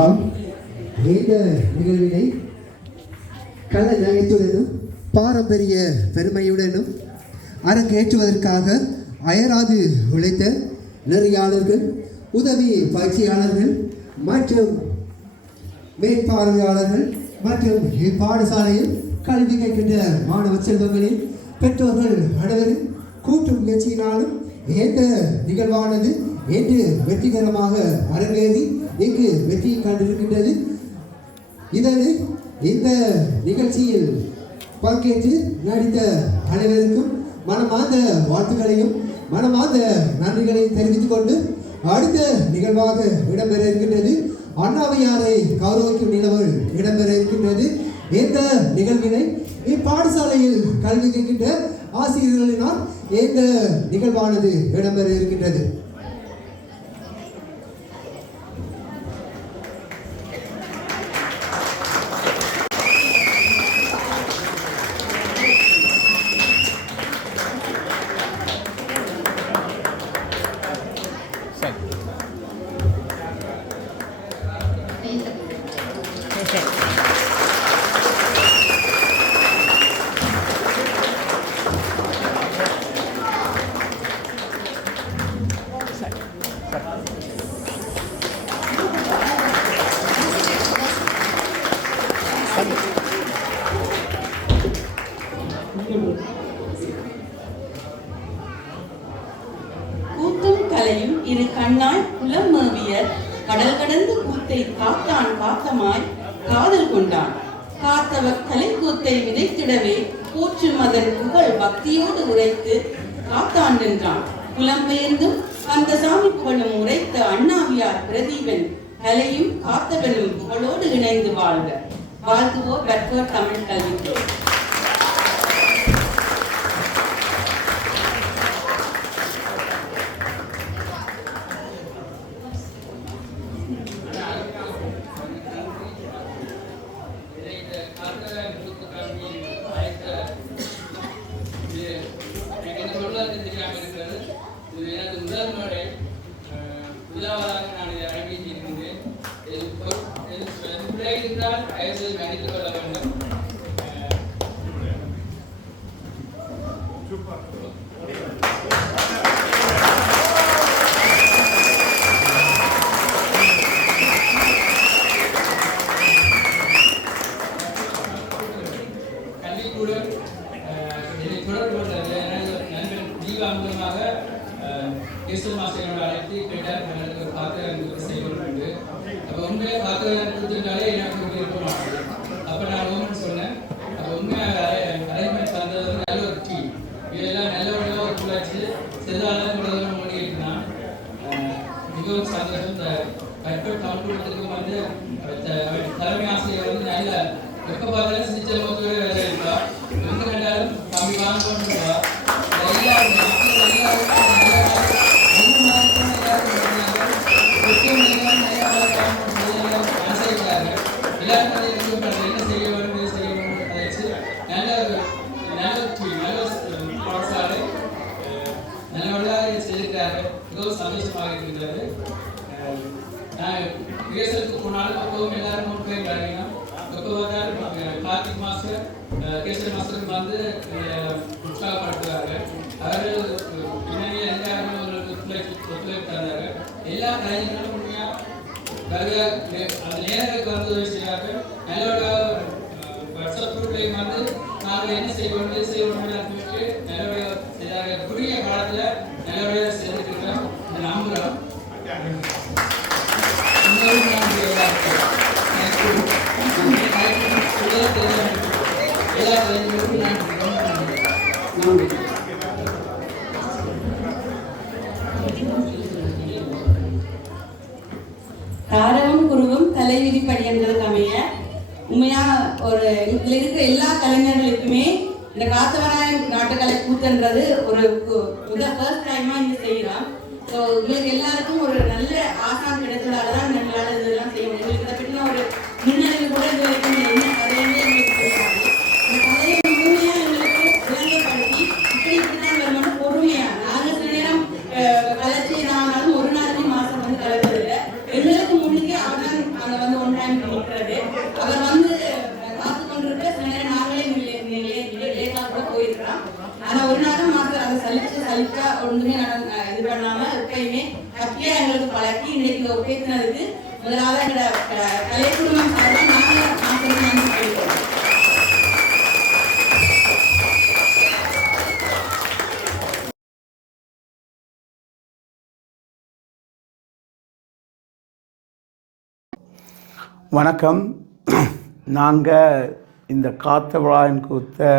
ஆம், இந்த நிகழ்வினை கலை நகைத்துடனும் பாரம்பரிய பெருமையுடனும் அரங்கேற்றுவதற்காக அயராது உழைத்த நெறியாளர்கள், உதவி பயிற்சியாளர்கள் மற்றும் மேற்பார்வையாளர்கள் மற்றும் இப்பாடசாலையில் கல்வி கற்கின்ற மாணவ செல்வங்களின் பெற்றோர்கள் அனைவரும் கூட்டு முயற்சியினாலும் இந்த நிகழ்வானது இன்று வெற்றிகரமாக அரங்கேறி இங்கு வெற்றி கண்டிருக்கின்றது. இந்த நிகழ்ச்சியில் பங்கேற்று நடித்த அனைவருக்கும் மனமார்ந்த வாழ்த்துக்களையும் மனமார்ந்த நன்றிகளையும் தெரிவித்துக் கொண்டு அடுத்த நிகழ்வாக இடம்பெற இருக்கின்றது அண்ணாவையாரை கௌரவிக்கும் நிகழ்வு இடம்பெற இருக்கின்றது. இந்த நிகழ்வினை இப்பாடசாலையில் கல்வி கற்கின்ற ஆசிரியர்களினால் இந்த நிகழ்வானது இடம்பெற இருக்கின்றது. கூத்தும் கலையும் இரு கண்ணாய் புலம் மேவிய கடல் கடந்து கூத்தை காத்தான் காத்தமாய் காதல் கொண்டான். காத்தவர் கலை கூத்தை விதைத்திடவே போற்றும் அதன் புகழ் பக்தியோடு உரைத்து காத்தான் நின்றான். புலம்பெயர்ந்தும் அந்த சாமி புகழும் உரைத்த அண்ணாவியார் பிரதீபன் கலையும் காத்தவனும் புகழோடு இணைந்து வாழ்க. வாழ்த்துவோர் பெற்றோர் தமிழ் கல்வித்துறை. தலைமை ஆசிரியர் வந்து நல்ல எப்ப பார்த்தாலும் சிரிச்ச முகத்தோட வேலை இருக்கா எங்க கண்டாலும் கம்மி வாங்கணும் சந்தோஷமாக இருக்கின்றது. நான் ரிஹர்சலுக்கு போனாலும் அப்பவும் எல்லாரும் போய் விளையாடினோம். எப்போ பார்த்தாலும் கார்த்திக் மாஸ்டர் கேசரி மாஸ்டருக்கு வந்து உற்சாகப்படுத்துவார்கள். அவர்கள் பின்னணி எல்லாரும் ஒரு ஒத்துழைப்பு தந்தார்கள். எல்லா கலைஞர்களும் உண்மையாக அந்த நேரங்களுக்கு வந்து உதவி செய்வார்கள். நல்லோட வாட்ஸ்அப் குரூப்லையும் வந்து நாங்கள் என்ன செய்வோம் நல்லபடியாக செய்தார்கள். குறுகிய காலத்தில் நல்லபடியாக செய்திருக்கிறோம் நம்புகிறோம். தாரமும் குருவும் கலை விதிப்படி என்பதற்கு அமைய உண்மையா ஒரு இதுல இருக்கிற எல்லா கலைஞர்களுக்குமே இந்த காத்தவராயன் நாட்டுக்கலை கூத்துன்றது ஒரு ஃபர்ஸ்ட் டைமா இங்க செய்யலாம். ஸோ உங்களுக்கு எல்லாருக்கும் ஒரு நல்ல ஆசான் கிடைச்சதாலதான் நம்மளால இதெல்லாம் செய்ய முடியும். உங்களுக்கு இதை பற்றின ஒரு முன்னறிவு கூட இது வரைக்கும் என்ன கதையுமே எங்களுக்கு தெரியாது. இந்த கதையை முழுமையா எங்களுக்கு விளங்கப்படுத்தி இப்படித்தான் வரணும் பொறுமையா நாங்கள் சில நேரம் கலைச்சி நாங்களும் ஒரு நாளைக்கு மாசம் வந்து கலைச்சதில்லை. எங்களுக்கு முன்னுக்கு அவன் அங்க வந்து வாய்ப்பையுமே ஹாப்பியாக எங்களுக்கு பழக்கி இன்னைக்கு பேசினதுக்கு முதலாவது எங்களோட கலைக்குழுமம் சார்பாக நாங்கள் நன்றி சொல்லிக்கிறோம். வணக்கம். நாங்கள் இந்த காத்தவராயன் கூத்த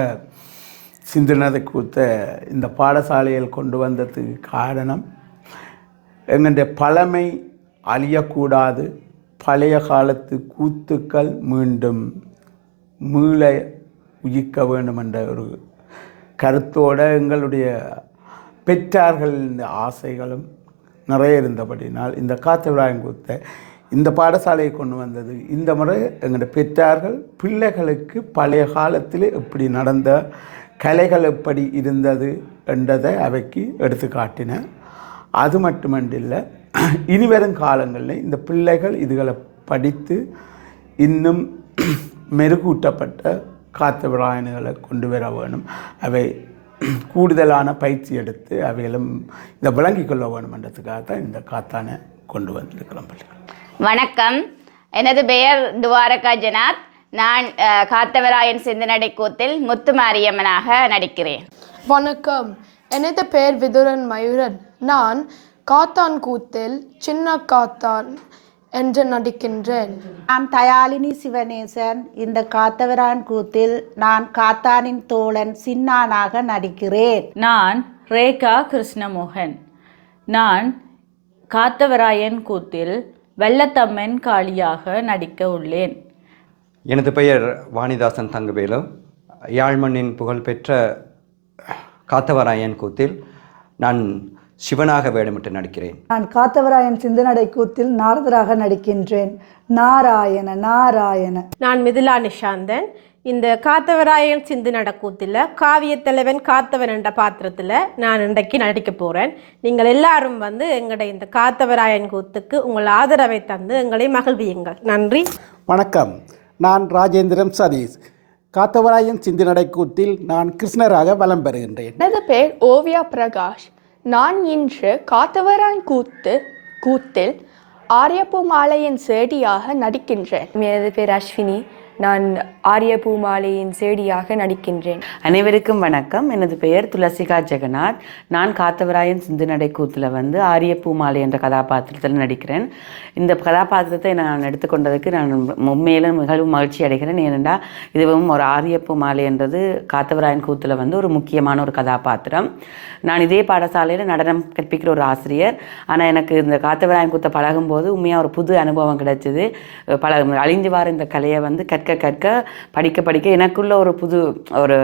சிந்தனதை கூத்த இந்த பாடசாலையில் கொண்டு வந்ததுக்கு காரணம் எங்களுடைய பழமை அழியக்கூடாது, பழைய காலத்து கூத்துக்கள் மீண்டும் மீள உயிர்க்க வேண்டும் என்ற ஒரு கருத்தோடு எங்களுடைய பெற்றார்களின் ஆசைகளும் நிறைய இருந்தபடினால் இந்த காத்தவராயன் கூத்த இந்த பாடசாலையை கொண்டு வந்தது. இந்த முறை எங்களுடைய பெற்றார்கள் பிள்ளைகளுக்கு பழைய காலத்தில் எப்படி நடந்த கலைகள் எப்படி இருந்தது என்றதை அவைக்கு எடுத்து காட்டின. அது மட்டுமண்டில்லை, இனிவரும் காலங்களில் இந்த பிள்ளைகள் இதுகளை படித்து இன்னும் மெருகூட்டப்பட்ட காத்தவராயன்களை கொண்டு வர வேணும். அவை கூடுதலான பயிற்சி எடுத்து அவைகளும் இதை விளங்கிக் கொள்ள வேணுமென்றதுக்காக தான் இந்த காத்தானை கொண்டு வந்திருக்கிறோம். பள்ளிகள் வணக்கம். எனது பெயர் துவாரகா ஜனாத். நான் காத்தவராயன் சிந்தனடை கூத்தில் முத்துமாரியம்மனாக நடிக்கிறேன். வணக்கம். எனது பெயர் விதுரன் மயூரன். நான் காத்தான் கூத்தில் சின்ன காத்தான் என்று நடிக்கின்றேன். நான் தயாலினி சிவநேசன். இந்த காத்தவராயன் கூத்தில் நான் காத்தானின் தோழன் சின்னானாக நடிக்கிறேன். நான் ரேகா கிருஷ்ணமோகன். நான் காத்தவராயன் கூத்தில் வெள்ளத்தம்மன் காளியாக நடிக்க உள்ளேன். எனது பெயர் வாணிதாசன் தங்கவேலு. யாழ்மண்ணின் புகழ்பெற்ற காத்தவராயன் கூத்தில் நான் சிவனாக வேடமிட்டு நடிக்கிறேன். நான் காத்தவராயன் சிந்தனடை கூத்தில் நாரதராக நடிக்கின்றேன். நாராயண நாராயண. நான் மிதுலா நிஷாந்தன். இந்த காத்தவராயன் சிந்து நடக்கூத்தில் காவிய தலைவன் காத்தவன் என்ற பாத்திரத்தில் நான் இன்றைக்கு நடிக்க போகிறேன். நீங்கள் எல்லாரும் வந்து எங்களுடைய இந்த காத்தவராயன் கூத்துக்கு உங்கள் ஆதரவை தந்து எங்களை மகிழ்வியுங்கள். நன்றி. வணக்கம். நான் ராஜேந்திரன் சதீஷ். காத்தவராயன் சிந்து நடைக்கூத்தில் நான் கிருஷ்ணராக வலம் பெறுகின்றேன். எனது பெயர் ஓவியா பிரகாஷ். நான் இன்று காத்தவராயன் கூத்தில் ஆரியப்பூ மாலையின் சேடியாக நடிக்கின்றேன். எனது பேர் அஸ்வினி. நான் ஆரியப்பூ மாலையின் சேடியாக நடிக்கின்றேன். அனைவருக்கும் வணக்கம். எனது பெயர் துளசிகா ஜெகநாத். நான் காத்தவராயன் சிந்து நடை கூத்தில் வந்து ஆரியப்பூ மாலை என்ற கதாபாத்திரத்தில் நடிக்கிறேன். இந்த கதாபாத்திரத்தை நான் எடுத்துக்கொண்டதுக்கு நான் உண்மையிலும் மிகவும் மகிழ்ச்சி அடைகிறேன். ஏனென்றால் இதுவும் ஒரு ஆரியப்பூ மாலை என்றது காத்தவராயன் கூத்தில் வந்து ஒரு முக்கியமான ஒரு கதாபாத்திரம். நான் இதே பாடசாலையில் நடனம் கற்பிக்கிற ஒரு ஆசிரியர். ஆனால் எனக்கு இந்த காத்தவராயன் கூத்தை பழகும்போது உண்மையாக ஒரு புது அனுபவம் கிடைச்சிது. அழிஞ்சு வார இந்த கலையை வந்து கற்க படிக்க எனக்குள்ள ஒரு புது ஒரு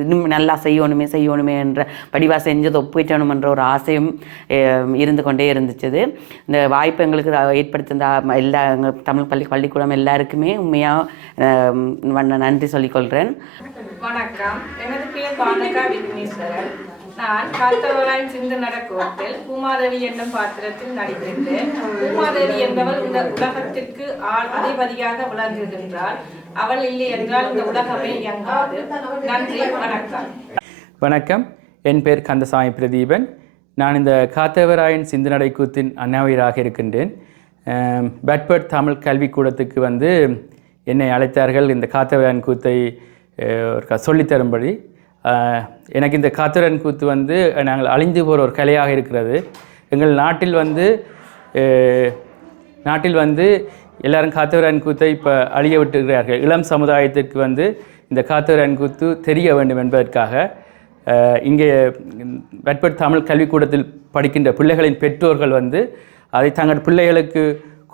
இன்னும் நல்லா செய்யணுமே என்ற படிவாக செஞ்சது ஒப்பிட்டணுமென்ற ஒரு ஆசையும் இருந்து கொண்டே இருந்துச்சு. இந்த வாய்ப்பு எங்களுக்கு ஏற்படுத்தின எல்லா தமிழ் பள்ளிக்கூடம் எல்லாருக்குமே உண்மையாக நன்றி சொல்லிக்கொள்கிறேன். வணக்கம். எனது பேர் பானகா விக்னேஸ்வரன். நான் காத்தவராயன் சிந்து நடக்கூத்தில் பூமாதேவி என்னும் பாத்திரத்தில் நடிக்கின்றேன். பூமாதேவி என்பவள் இந்த உலகத்திற்கு அதிபதியாக விளங்குகின்றாள். அவள் இல்லை என்றால் இந்த உலகமே இயங்காது. நன்றி. வணக்கம். வணக்கம். என் பேர் கந்தசாமி பிரதீபன். நான் இந்த காத்தவராயன் சிந்து நடைக்கூத்தின் அண்ணாவியராக இருக்கின்றேன். பெட்பர்ட் தமிழ் கல்விக்கூடத்துக்கு வந்து என்னை அழைத்தார்கள் இந்த காத்தவராயன் கூத்தை சொல்லித்தரும்படி. எனக்கு இந்த காத்தவராயன் கூத்து வந்து நாங்கள் அழிந்து போகிற ஒரு கலையாக இருக்கிறது. எங்கள் நாட்டில் வந்து எல்லாரும் காத்தவராயன் கூத்தை இப்போ அழிய விட்டுகிறார்கள். இளம் சமுதாயத்திற்கு வந்து இந்த காத்தவராயன் கூத்து தெரிய வேண்டும் என்பதற்காக இங்கே பெட்பர்ட் தமிழ் கல்விக்கூடத்தில் படிக்கின்ற பிள்ளைகளின் பெற்றோர்கள் வந்து அதை தங்கள் பிள்ளைகளுக்கு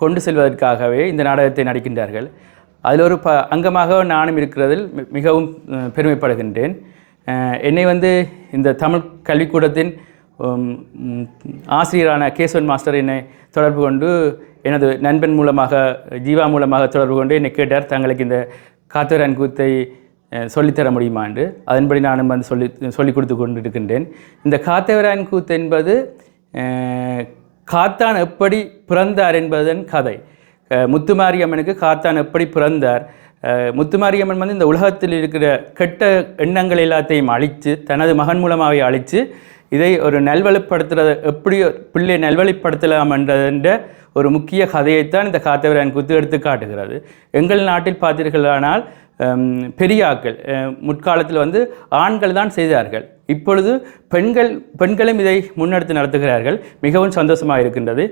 கொண்டு செல்வதற்காகவே இந்த நாடகத்தை நடிக்கின்றார்கள். அதில் ஒரு அங்கமாக நானும் இருக்கிறதில் மிகவும் பெருமைப்படுகின்றேன். என்னை வந்து இந்த தமிழ் கல்விக்கூடத்தின் ஆசிரியரான கேசவன் மாஸ்டர் என்னை தொடர்பு கொண்டு எனது நண்பன் மூலமாக ஜீவா மூலமாக தொடர்பு கொண்டு என்னை கேட்டார், தங்களுக்கு இந்த காத்தவராயன் கூத்தை சொல்லித்தர முடியுமா என்று. அதன்படி நானும் வந்து சொல்லிக் கொடுத்து கொண்டிருக்கின்றேன். இந்த காத்தவராயன் கூத்து என்பது காத்தான் எப்படி பிறந்தார் என்பதன் கதை. முத்துமாரியம்மனுக்கு காத்தான் எப்படி பிறந்தார். முத்துமாரியம்மன் வந்து இந்த உலகத்தில் இருக்கிற கெட்ட எண்ணங்கள் எல்லாத்தையும் அழித்து தனது மகன் மூலமாகவே அழித்து இதை ஒரு நல்வழிப்படுத்துறது எப்படி பிள்ளையை நல்வழிப்படுத்தலாம் என்ற ஒரு முக்கிய கதையைத்தான் இந்த காத்தவராயன் கூத்து எடுத்து காட்டுகிறது. எங்கள் நாட்டில் பார்த்தீர்களானால் பெரியாக்கள் முற்காலத்தில் வந்து ஆண்கள் தான் செய்தார்கள். இப்பொழுது பெண்களும் இதை முன்னெடுத்து நடத்துகிறார்கள். மிகவும் சந்தோஷமாக இருக்கின்றது.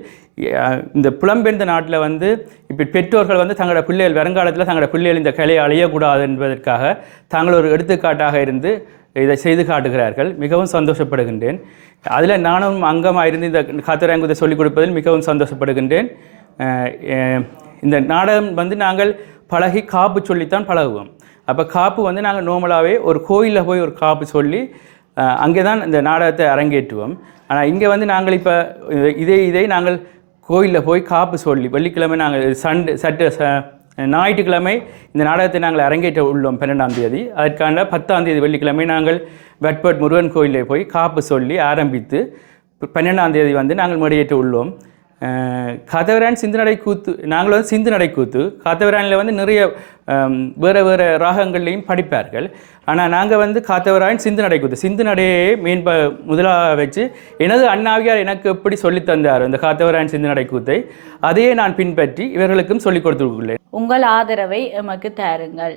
இந்த புலம்பெயர்ந்த நாட்டில் வந்து இப்போ பெற்றோர்கள் வந்து தங்களோட பிள்ளைகள் வருங்காலத்தில் தங்களோட பிள்ளைகள் இந்த கலையை அழியக்கூடாது என்பதற்காக தாங்கள் ஒரு எடுத்துக்காட்டாக இருந்து இதை செய்து காட்டுகிறார்கள். மிகவும் சந்தோஷப்படுகின்றேன். அதில் நானும் அங்கமாக இருந்து இந்த காத்தவராயன் கூத்தை சொல்லிக் கொடுப்பதில் மிகவும் சந்தோஷப்படுகின்றேன். இந்த நாடகம் வந்து நாங்கள் பழகி காப்பு சொல்லித்தான் பழகுவோம். அப்போ காப்பு வந்து நாங்கள் நார்மலாகவே ஒரு கோயிலில் போய் ஒரு காப்பு சொல்லி அங்கே தான் இந்த நாடகத்தை அரங்கேற்றுவோம். ஆனால் இங்கே வந்து நாங்கள் இப்போ இதை நாங்கள் கோயிலில் போய் காப்பு சொல்லி வெள்ளிக்கிழமை நாங்கள் ஞாயிற்றுக்கிழமை இந்த நாடகத்தை நாங்கள் அரங்கேற்ற உள்ளோம் 12ஆம் தேதி. அதற்கான 10ஆம் தேதி வெள்ளிக்கிழமை நாங்கள் வெட்பட் முருகன் கோயிலில் போய் காப்பு சொல்லி ஆரம்பித்து 12ஆம் தேதி வந்து நாங்கள் மேடையேற்ற உள்ளோம். காத்தவராயன் சிந்துநடை கூத்து, நாங்கள் வந்து சிந்து நடை கூத்து காத்தவராயனில் வந்து நிறைய வேறு ராகங்கள்லையும் படிப்பார்கள். ஆனால் நாங்கள் வந்து காத்தவராயன் சிந்து நடை கூத்து, சிந்து நடையே முதலாக வச்சு எனது அண்ணாவியார் எனக்கு எப்படி சொல்லித் தந்தார் இந்த காத்தவராயன் சிந்து நடை கூத்தை, அதையே நான் பின்பற்றி இவர்களுக்கும் சொல்லிக் கொடுத்துள்ளேன். உங்கள் ஆதரவை எமக்கு தாருங்கள்.